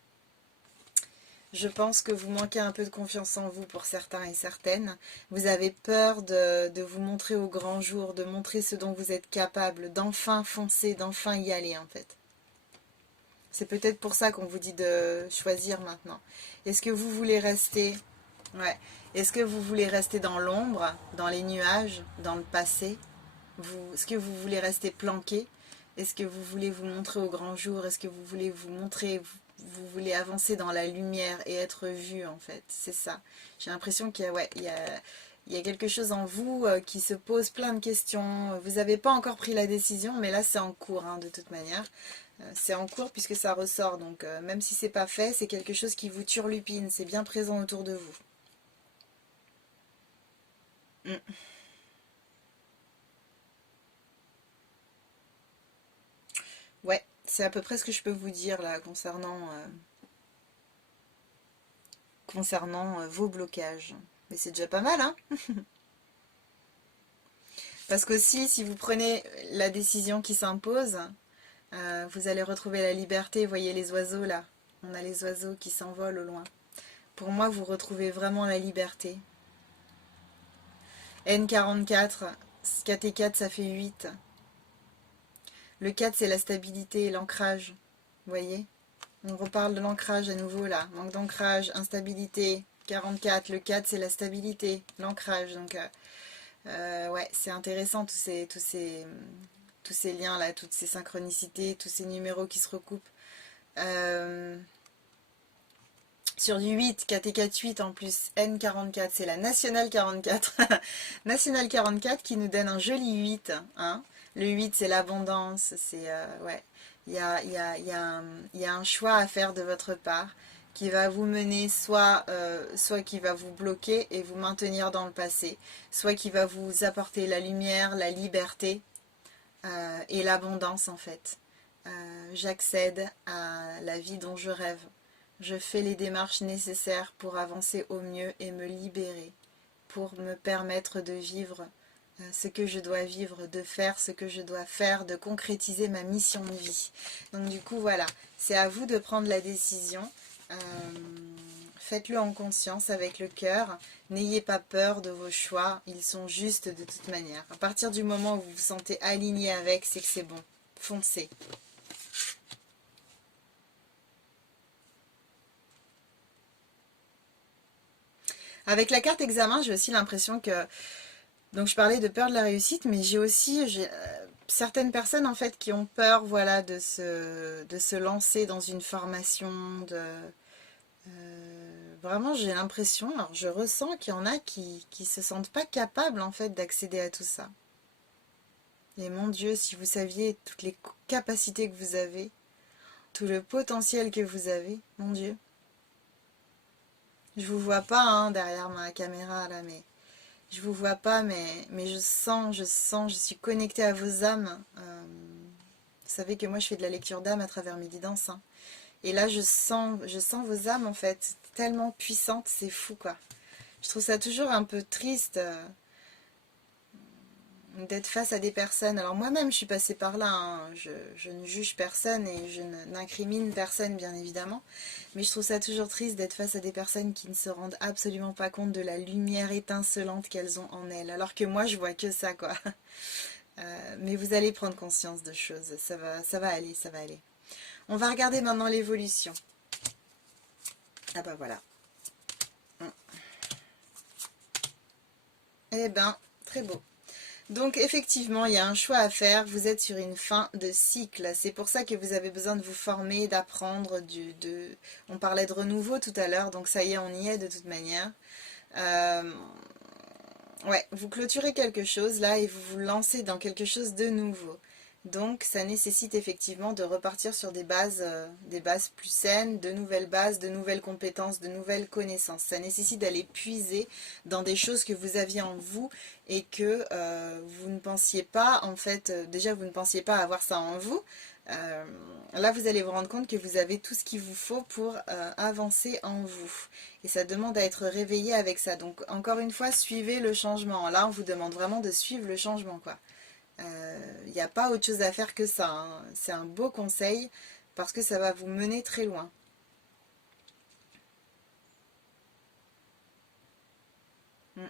Je pense que vous manquez un peu de confiance en vous pour certains et certaines. Vous avez peur de vous montrer au grand jour, de montrer ce dont vous êtes capable, d'enfin foncer, d'enfin y aller en fait. C'est peut-être pour ça qu'on vous dit de choisir maintenant. Est-ce que vous voulez rester... Ouais. Est-ce que vous voulez rester dans l'ombre, dans les nuages, dans le passé? Est-ce que vous voulez rester planqué? Est-ce que vous voulez vous montrer au grand jour? Est-ce que vous voulez vous montrer, vous voulez avancer dans la lumière et être vu en fait? C'est ça. J'ai l'impression qu'il y a, ouais, il y a quelque chose en vous qui se pose plein de questions. Vous n'avez pas encore pris la décision, mais là c'est en cours hein, de toute manière. C'est en cours puisque ça ressort. Donc même si c'est pas fait, c'est quelque chose qui vous turlupine. C'est bien présent autour de vous. Mm. Ouais, c'est à peu près ce que je peux vous dire là concernant vos blocages. Mais c'est déjà pas mal, hein? Parce qu'aussi, si vous prenez la décision qui s'impose, vous allez retrouver la liberté. Vous voyez les oiseaux là? On a les oiseaux qui s'envolent au loin. Pour moi, vous retrouvez vraiment la liberté. N44, 4 et 4, ça fait 8. Le 4, c'est la stabilité, l'ancrage. Vous voyez? On reparle de l'ancrage à nouveau là. Manque d'ancrage, instabilité. 44, le 4, c'est la stabilité, l'ancrage. Donc, ouais, c'est intéressant tous ces liens là, toutes ces synchronicités, tous ces numéros qui se recoupent. Euh, sur du 8, 4 et 4, 8 en plus, N44, c'est la Nationale 44. Nationale 44 qui nous donne un joli 8. Hein. Le 8, c'est l'abondance. C'est, ouais, il y a un choix à faire de votre part qui va vous mener soit qui va vous bloquer et vous maintenir dans le passé, soit qui va vous apporter la lumière, la liberté et l'abondance en fait. J'accède à la vie dont je rêve. Je fais les démarches nécessaires pour avancer au mieux et me libérer, pour me permettre de vivre ce que je dois vivre, de faire ce que je dois faire, de concrétiser ma mission de vie. Donc du coup, voilà, c'est à vous de prendre la décision. Euh, Faites-le en conscience, avec le cœur. N'ayez pas peur de vos choix, ils sont justes de toute manière. À partir du moment où vous vous sentez aligné avec, c'est que c'est bon. Foncez. Avec la carte examen, j'ai aussi l'impression que... Donc je parlais de peur de la réussite, mais j'ai certaines personnes en fait qui ont peur, voilà, de se lancer dans une formation, vraiment j'ai l'impression, alors je ressens qu'il y en a qui se sentent pas capables en fait d'accéder à tout ça. Et mon Dieu, si vous saviez toutes les capacités que vous avez, tout le potentiel que vous avez, mon Dieu. Je vous vois pas hein, derrière ma caméra là, mais je vous vois pas, mais je sens, je suis connectée à vos âmes. Vous savez que moi je fais de la lecture d'âme à travers mes guidances. Hein. Et là je sens vos âmes en fait, tellement puissantes, c'est fou quoi. Je trouve ça toujours un peu triste d'être face à des personnes. Alors moi-même je suis passée par là, hein. Je ne juge personne et je n'incrimine personne bien évidemment. Mais je trouve ça toujours triste d'être face à des personnes qui ne se rendent absolument pas compte de la lumière étincelante qu'elles ont en elles. Alors que moi je vois que ça quoi. Mais vous allez prendre conscience de choses, ça va aller, ça va aller. On va regarder maintenant l'évolution. Ah bah voilà. Eh ben, très beau. Donc effectivement, il y a un choix à faire. Vous êtes sur une fin de cycle. C'est pour ça que vous avez besoin de vous former, d'apprendre. On parlait de renouveau tout à l'heure, donc ça y est, on y est de toute manière. Euh, Ouais, vous clôturez quelque chose là et vous vous lancez dans quelque chose de nouveau. Donc ça nécessite effectivement de repartir sur des bases plus saines, de nouvelles bases, de nouvelles compétences, de nouvelles connaissances. Ça nécessite d'aller puiser dans des choses que vous aviez en vous et que vous ne pensiez pas, en fait, déjà vous ne pensiez pas avoir ça en vous. Euh, Là vous allez vous rendre compte que vous avez tout ce qu'il vous faut pour avancer en vous. Et ça demande à être réveillé avec ça. Donc encore une fois, suivez le changement. Là on vous demande vraiment de suivre le changement, quoi. Il n'y a pas autre chose à faire que ça, hein. C'est un beau conseil parce que ça va vous mener très loin. Mm.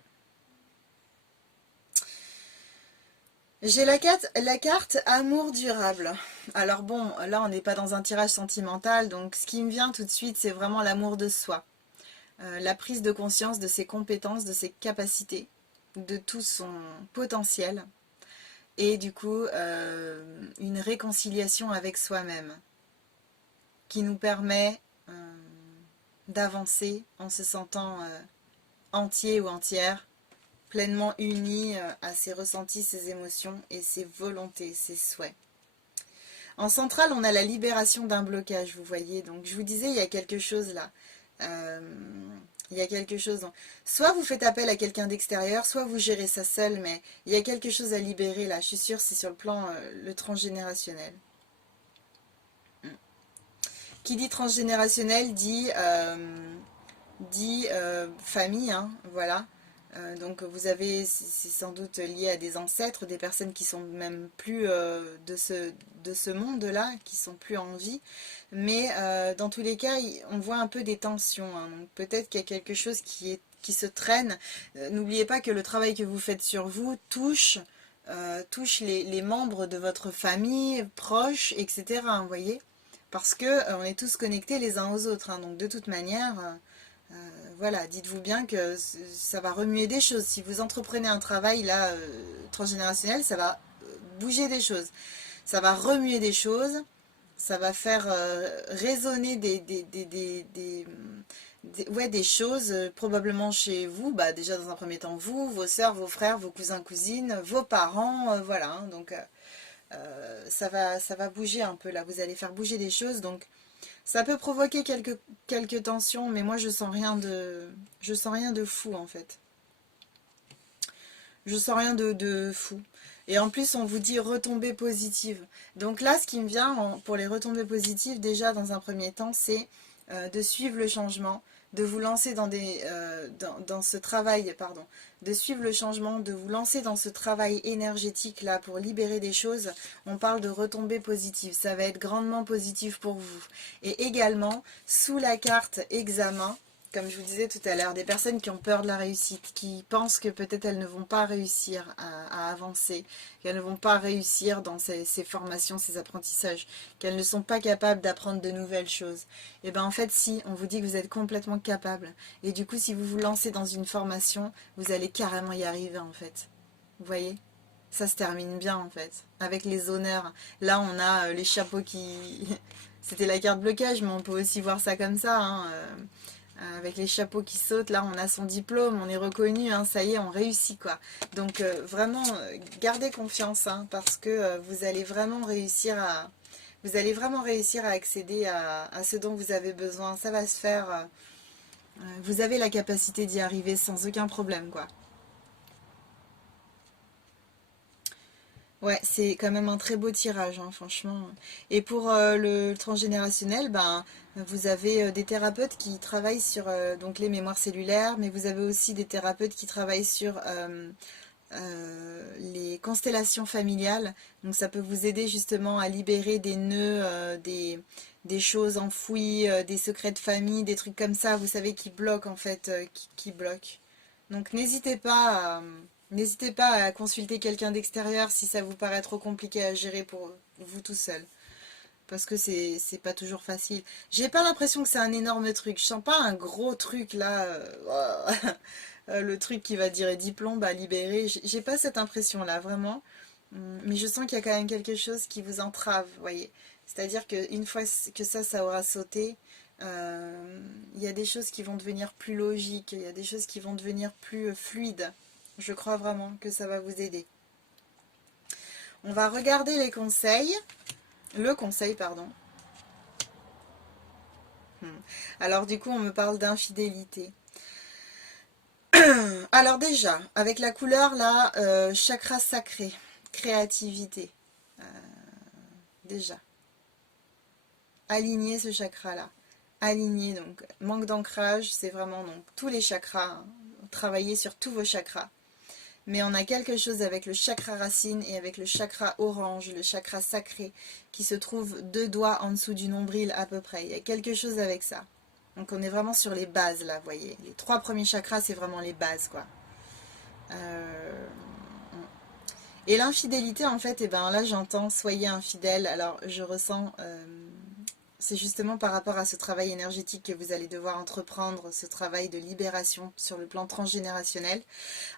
J'ai la carte amour durable. Alors bon, là on n'est pas dans un tirage sentimental, donc ce qui me vient tout de suite, c'est vraiment l'amour de soi. La prise de conscience de ses compétences, de ses capacités, de tout son potentiel. Et du coup, une réconciliation avec soi-même qui nous permet d'avancer en se sentant entier ou entière, pleinement uni à ses ressentis, ses émotions et ses volontés, ses souhaits. En centrale, on a la libération d'un blocage, vous voyez. Donc je vous disais, il y a quelque chose là. Euh, il y a quelque chose. Soit vous faites appel à quelqu'un d'extérieur, soit vous gérez ça seul, mais il y a quelque chose à libérer là. Je suis sûre, c'est sur le plan le transgénérationnel. Qui dit transgénérationnel dit famille, hein, voilà. Donc vous avez, c'est sans doute lié à des ancêtres, des personnes qui sont même plus de ce monde-là, qui sont plus en vie. Mais dans tous les cas, on voit un peu des tensions, hein. Donc peut-être qu'il y a quelque chose qui se traîne. N'oubliez pas que le travail que vous faites sur vous touche les membres de votre famille, proches, etc. Vous voyez? Parce que on est tous connectés les uns aux autres, hein. Donc de toute manière, voilà, dites-vous bien que ça va remuer des choses. Si vous entreprenez un travail là transgénérationnel, ça va bouger des choses, ça va remuer des choses, ça va faire résonner ouais, des choses probablement chez vous. Bah, déjà dans un premier temps vous, vos sœurs, vos frères, vos cousins, cousines, vos parents, voilà, hein. Donc ça va bouger un peu là. Vous allez faire bouger des choses, donc ça peut provoquer quelques tensions, mais moi je sens rien de fou en fait. Je sens rien de fou. Et en plus, on vous dit retombées positives. Donc là, ce qui me vient pour les retombées positives, déjà dans un premier temps, c'est de suivre le changement, de vous lancer dans ce travail, pardon, de suivre le changement, de vous lancer dans ce travail énergétique là pour libérer des choses. On parle de retombées positives. Ça va être grandement positif pour vous. Et également, sous la carte examen, comme je vous disais tout à l'heure, des personnes qui ont peur de la réussite, qui pensent que peut-être elles ne vont pas réussir à avancer, qu'elles ne vont pas réussir dans ces formations, ces apprentissages, qu'elles ne sont pas capables d'apprendre de nouvelles choses. Et bien en fait si, on vous dit que vous êtes complètement capable. Et du coup si vous vous lancez dans une formation, vous allez carrément y arriver en fait. Vous voyez? Ça se termine bien en fait, avec les honneurs. Là on a les chapeaux qui... C'était la carte blocage, mais on peut aussi voir ça comme ça, hein. Avec les chapeaux qui sautent, là on a son diplôme, on est reconnu, hein, ça y est, on réussit quoi. Donc vraiment, gardez confiance, hein, parce que vous allez vraiment réussir à accéder à ce dont vous avez besoin. Ça va se faire, vous avez la capacité d'y arriver sans aucun problème quoi. Ouais, c'est quand même un très beau tirage, hein, franchement. Et pour le transgénérationnel, ben, vous avez des thérapeutes qui travaillent sur donc les mémoires cellulaires, mais vous avez aussi des thérapeutes qui travaillent sur les constellations familiales. Donc ça peut vous aider justement à libérer des nœuds, des choses enfouies, des secrets de famille, des trucs comme ça, vous savez, qui bloquent en fait, qui bloquent. Donc n'hésitez pas à consulter quelqu'un d'extérieur si ça vous paraît trop compliqué à gérer pour vous tout seul. Parce que c'est pas toujours facile. J'ai pas l'impression que c'est un énorme truc. Je sens pas un gros truc là. Le truc qui va dire diplôme à libérer. J'ai pas cette impression là, vraiment. Mais je sens qu'il y a quand même quelque chose qui vous entrave, vous voyez. C'est-à-dire qu'une fois que ça aura sauté, il y a des choses qui vont devenir plus logiques, il y a des choses qui vont devenir plus fluides. Je crois vraiment que ça va vous aider. On va regarder les conseils. Le conseil, pardon. Alors du coup, on me parle d'infidélité. Alors déjà, avec la couleur là, chakra sacré, créativité. Euh, déjà, aligner ce chakra-là. Aligner, donc manque d'ancrage, c'est vraiment donc tous les chakras. Hein. Travailler sur tous vos chakras. Mais on a quelque chose avec le chakra racine et avec le chakra orange, le chakra sacré, qui se trouve 2 doigts en dessous du nombril à peu près. Il y a quelque chose avec ça. Donc on est vraiment sur les bases là, vous voyez. Les 3 premiers chakras, c'est vraiment les bases, quoi. Euh, Et l'infidélité, en fait, et ben là j'entends soyez infidèle. Alors je ressens, c'est justement par rapport à ce travail énergétique que vous allez devoir entreprendre, ce travail de libération sur le plan transgénérationnel.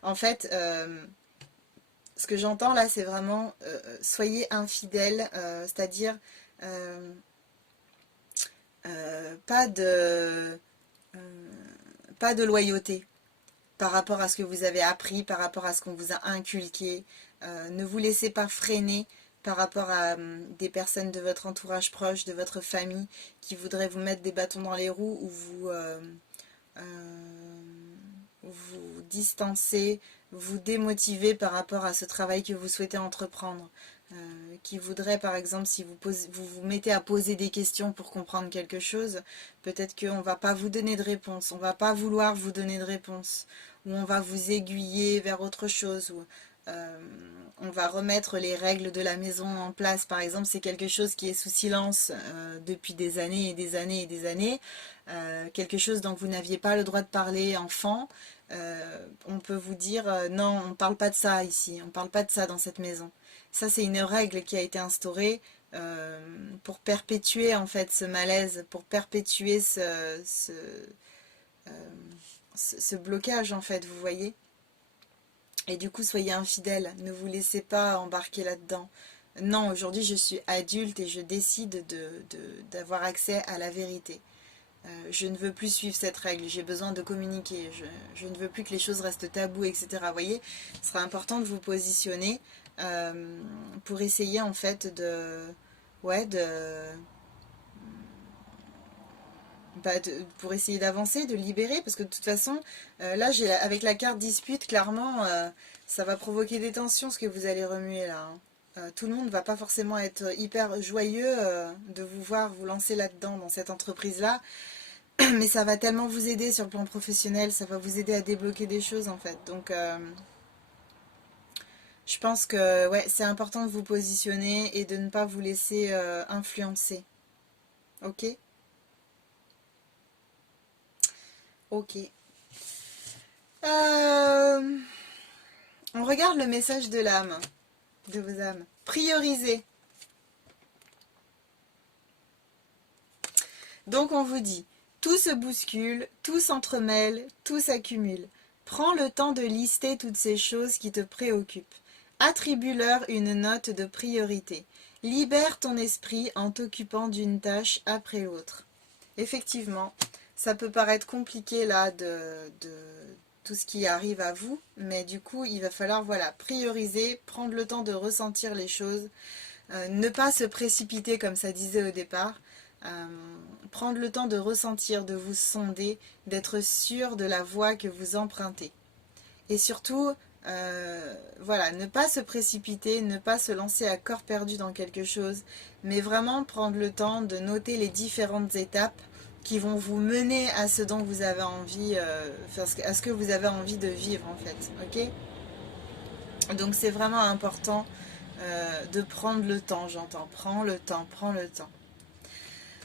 En fait, ce que j'entends là, c'est vraiment soyez infidèle, c'est-à-dire euh, pas de pas de loyauté par rapport à ce que vous avez appris, par rapport à ce qu'on vous a inculqué. Ne vous laissez pas freiner par rapport à des personnes de votre entourage proche, de votre famille, qui voudraient vous mettre des bâtons dans les roues ou vous distancer, vous démotiver par rapport à ce travail que vous souhaitez entreprendre. Qui voudraient, par exemple, si vous vous mettez à poser des questions pour comprendre quelque chose, peut-être qu'on ne va pas vous donner de réponse, on ne va pas vouloir vous donner de réponse, ou on va vous aiguiller vers autre chose, ou on va remettre les règles de la maison en place. Par exemple, c'est quelque chose qui est sous silence depuis des années et des années et des années, quelque chose dont vous n'aviez pas le droit de parler enfant. On peut dire non, on ne parle pas de ça ici, on ne parle pas de ça dans cette maison. Ça, c'est une règle qui a été instaurée pour perpétuer en fait ce malaise, pour perpétuer ce blocage en fait, vous voyez. Et du coup, soyez infidèles, ne vous laissez pas embarquer là-dedans. Non, aujourd'hui, je suis adulte et je décide d'avoir accès à la vérité. Je ne veux plus suivre cette règle, j'ai besoin de communiquer, je ne veux plus que les choses restent taboues, etc. Vous voyez, ce sera important de vous positionner pour essayer en fait ouais, pour essayer d'avancer, de libérer, parce que de toute façon, là, avec la carte dispute, clairement, ça va provoquer des tensions, ce que vous allez remuer là. Hein. Tout le monde ne va pas forcément être hyper joyeux de vous voir vous lancer là-dedans, dans cette entreprise-là. Mais ça va tellement vous aider sur le plan professionnel, ça va vous aider à débloquer des choses en fait. Donc je pense que ouais, c'est important de vous positionner et de ne pas vous laisser influencer. Ok? Ok. Euh, on regarde le message de l'âme, de vos âmes. Priorisez. Donc on vous dit, tout se bouscule, tout s'entremêle, tout s'accumule. Prends le temps de lister toutes ces choses qui te préoccupent. Attribue-leur une note de priorité. Libère ton esprit en t'occupant d'une tâche après l'autre. Effectivement, ça peut paraître compliqué là de tout ce qui arrive à vous, mais du coup, il va falloir voilà, prioriser, prendre le temps de ressentir les choses, ne pas se précipiter comme ça disait au départ, euh, prendre le temps de ressentir, de vous sonder, d'être sûr de la voie que vous empruntez. Et surtout, voilà, ne pas se précipiter, ne pas se lancer à corps perdu dans quelque chose, mais vraiment prendre le temps de noter les différentes étapes qui vont vous mener à ce dont vous avez envie, à ce que vous avez envie de vivre en fait, ok? Donc c'est vraiment important de prendre le temps, j'entends, prends le temps, prends le temps.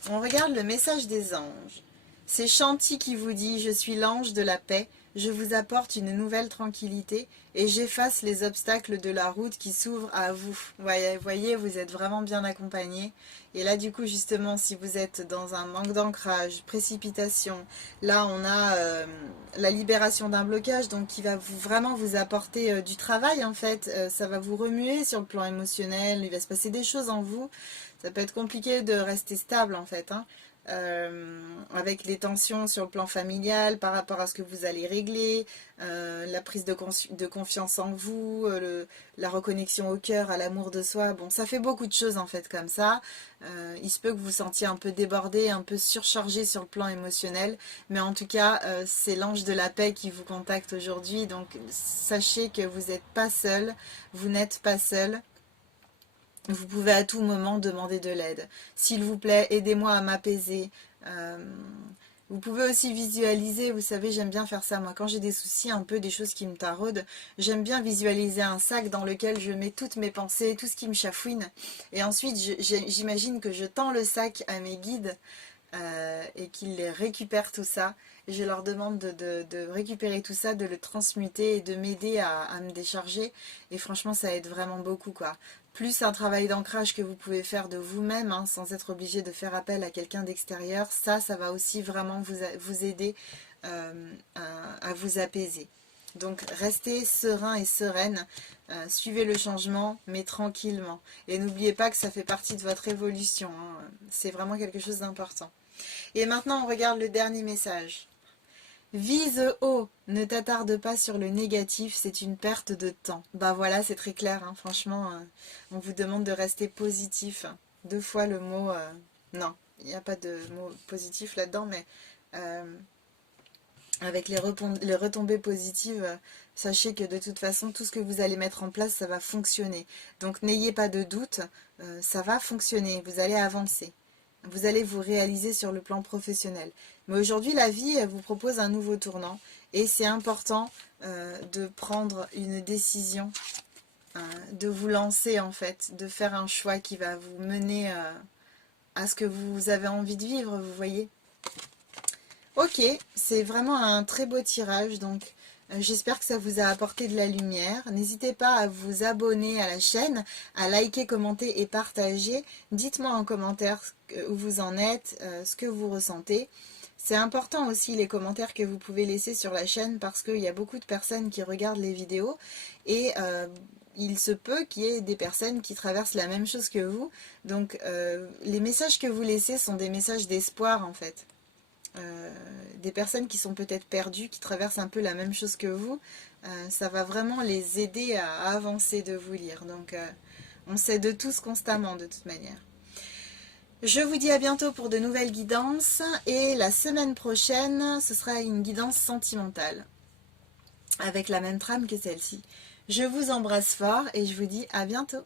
On regarde le message des anges. C'est Chanty qui vous dit « Je suis l'ange de la paix, je vous apporte une nouvelle tranquillité et j'efface les obstacles de la route qui s'ouvrent à vous. » Voyez, vous êtes vraiment bien accompagné. Et là, du coup, justement, si vous êtes dans un manque d'ancrage, précipitation, là, on a la libération d'un blocage, donc qui va vraiment vous apporter du travail, en fait. Ça va vous remuer sur le plan émotionnel, il va se passer des choses en vous. Ça peut être compliqué de rester stable en fait. Hein. avec les tensions sur le plan familial par rapport à ce que vous allez régler, la prise de confiance en vous, la reconnexion au cœur, à l'amour de soi. Bon, ça fait beaucoup de choses en fait comme ça. Il se peut que vous vous sentiez un peu débordé, un peu surchargé sur le plan émotionnel, mais en tout cas, c'est l'ange de la paix qui vous contacte aujourd'hui. Donc, sachez que vous n'êtes pas seul, vous n'êtes pas seul. Vous pouvez à tout moment demander de l'aide. S'il vous plaît, aidez-moi à m'apaiser. Euh, Vous pouvez aussi visualiser, vous savez, j'aime bien faire ça. Moi, quand j'ai des soucis, un peu des choses qui me taraudent, j'aime bien visualiser un sac dans lequel je mets toutes mes pensées, tout ce qui me chafouine. Et ensuite, j'imagine que je tends le sac à mes guides et qu'ils les récupèrent tout ça. Et je leur demande de récupérer tout ça, de le transmuter et de m'aider à me décharger. Et franchement, ça aide vraiment beaucoup, quoi. Plus un travail d'ancrage que vous pouvez faire de vous-même, hein, sans être obligé de faire appel à quelqu'un d'extérieur, ça va aussi vraiment vous aider à vous apaiser. Donc restez serein et sereine, suivez le changement, mais tranquillement. Et n'oubliez pas que ça fait partie de votre évolution, hein. C'est vraiment quelque chose d'important. Et maintenant, on regarde le dernier message. Vise haut, ne t'attarde pas sur le négatif, c'est une perte de temps. Bah voilà, c'est très clair, hein, franchement, on vous demande de rester positif. Deux fois le mot, non, il n'y a pas de mot positif là-dedans, mais avec les retombées positives, sachez que de toute façon, tout ce que vous allez mettre en place, ça va fonctionner. Donc n'ayez pas de doute, ça va fonctionner, vous allez avancer. Vous allez vous réaliser sur le plan professionnel. Mais aujourd'hui, la vie, elle vous propose un nouveau tournant. Et c'est important de prendre une décision, de vous lancer en fait, de faire un choix qui va vous mener à ce que vous avez envie de vivre, vous voyez. Ok, c'est vraiment un très beau tirage, donc j'espère que ça vous a apporté de la lumière. N'hésitez pas à vous abonner à la chaîne, à liker, commenter et partager. Dites-moi en commentaire où vous en êtes, ce que vous ressentez. C'est important aussi les commentaires que vous pouvez laisser sur la chaîne parce qu'il y a beaucoup de personnes qui regardent les vidéos et il se peut qu'il y ait des personnes qui traversent la même chose que vous. Donc les messages que vous laissez sont des messages d'espoir en fait. Des personnes qui sont peut-être perdues, qui traversent un peu la même chose que vous, ça va vraiment les aider à avancer de vous lire. Donc on s'aide tous constamment de toute manière. Je vous dis à bientôt pour de nouvelles guidances et la semaine prochaine, ce sera une guidance sentimentale avec la même trame que celle-ci. Je vous embrasse fort et je vous dis à bientôt.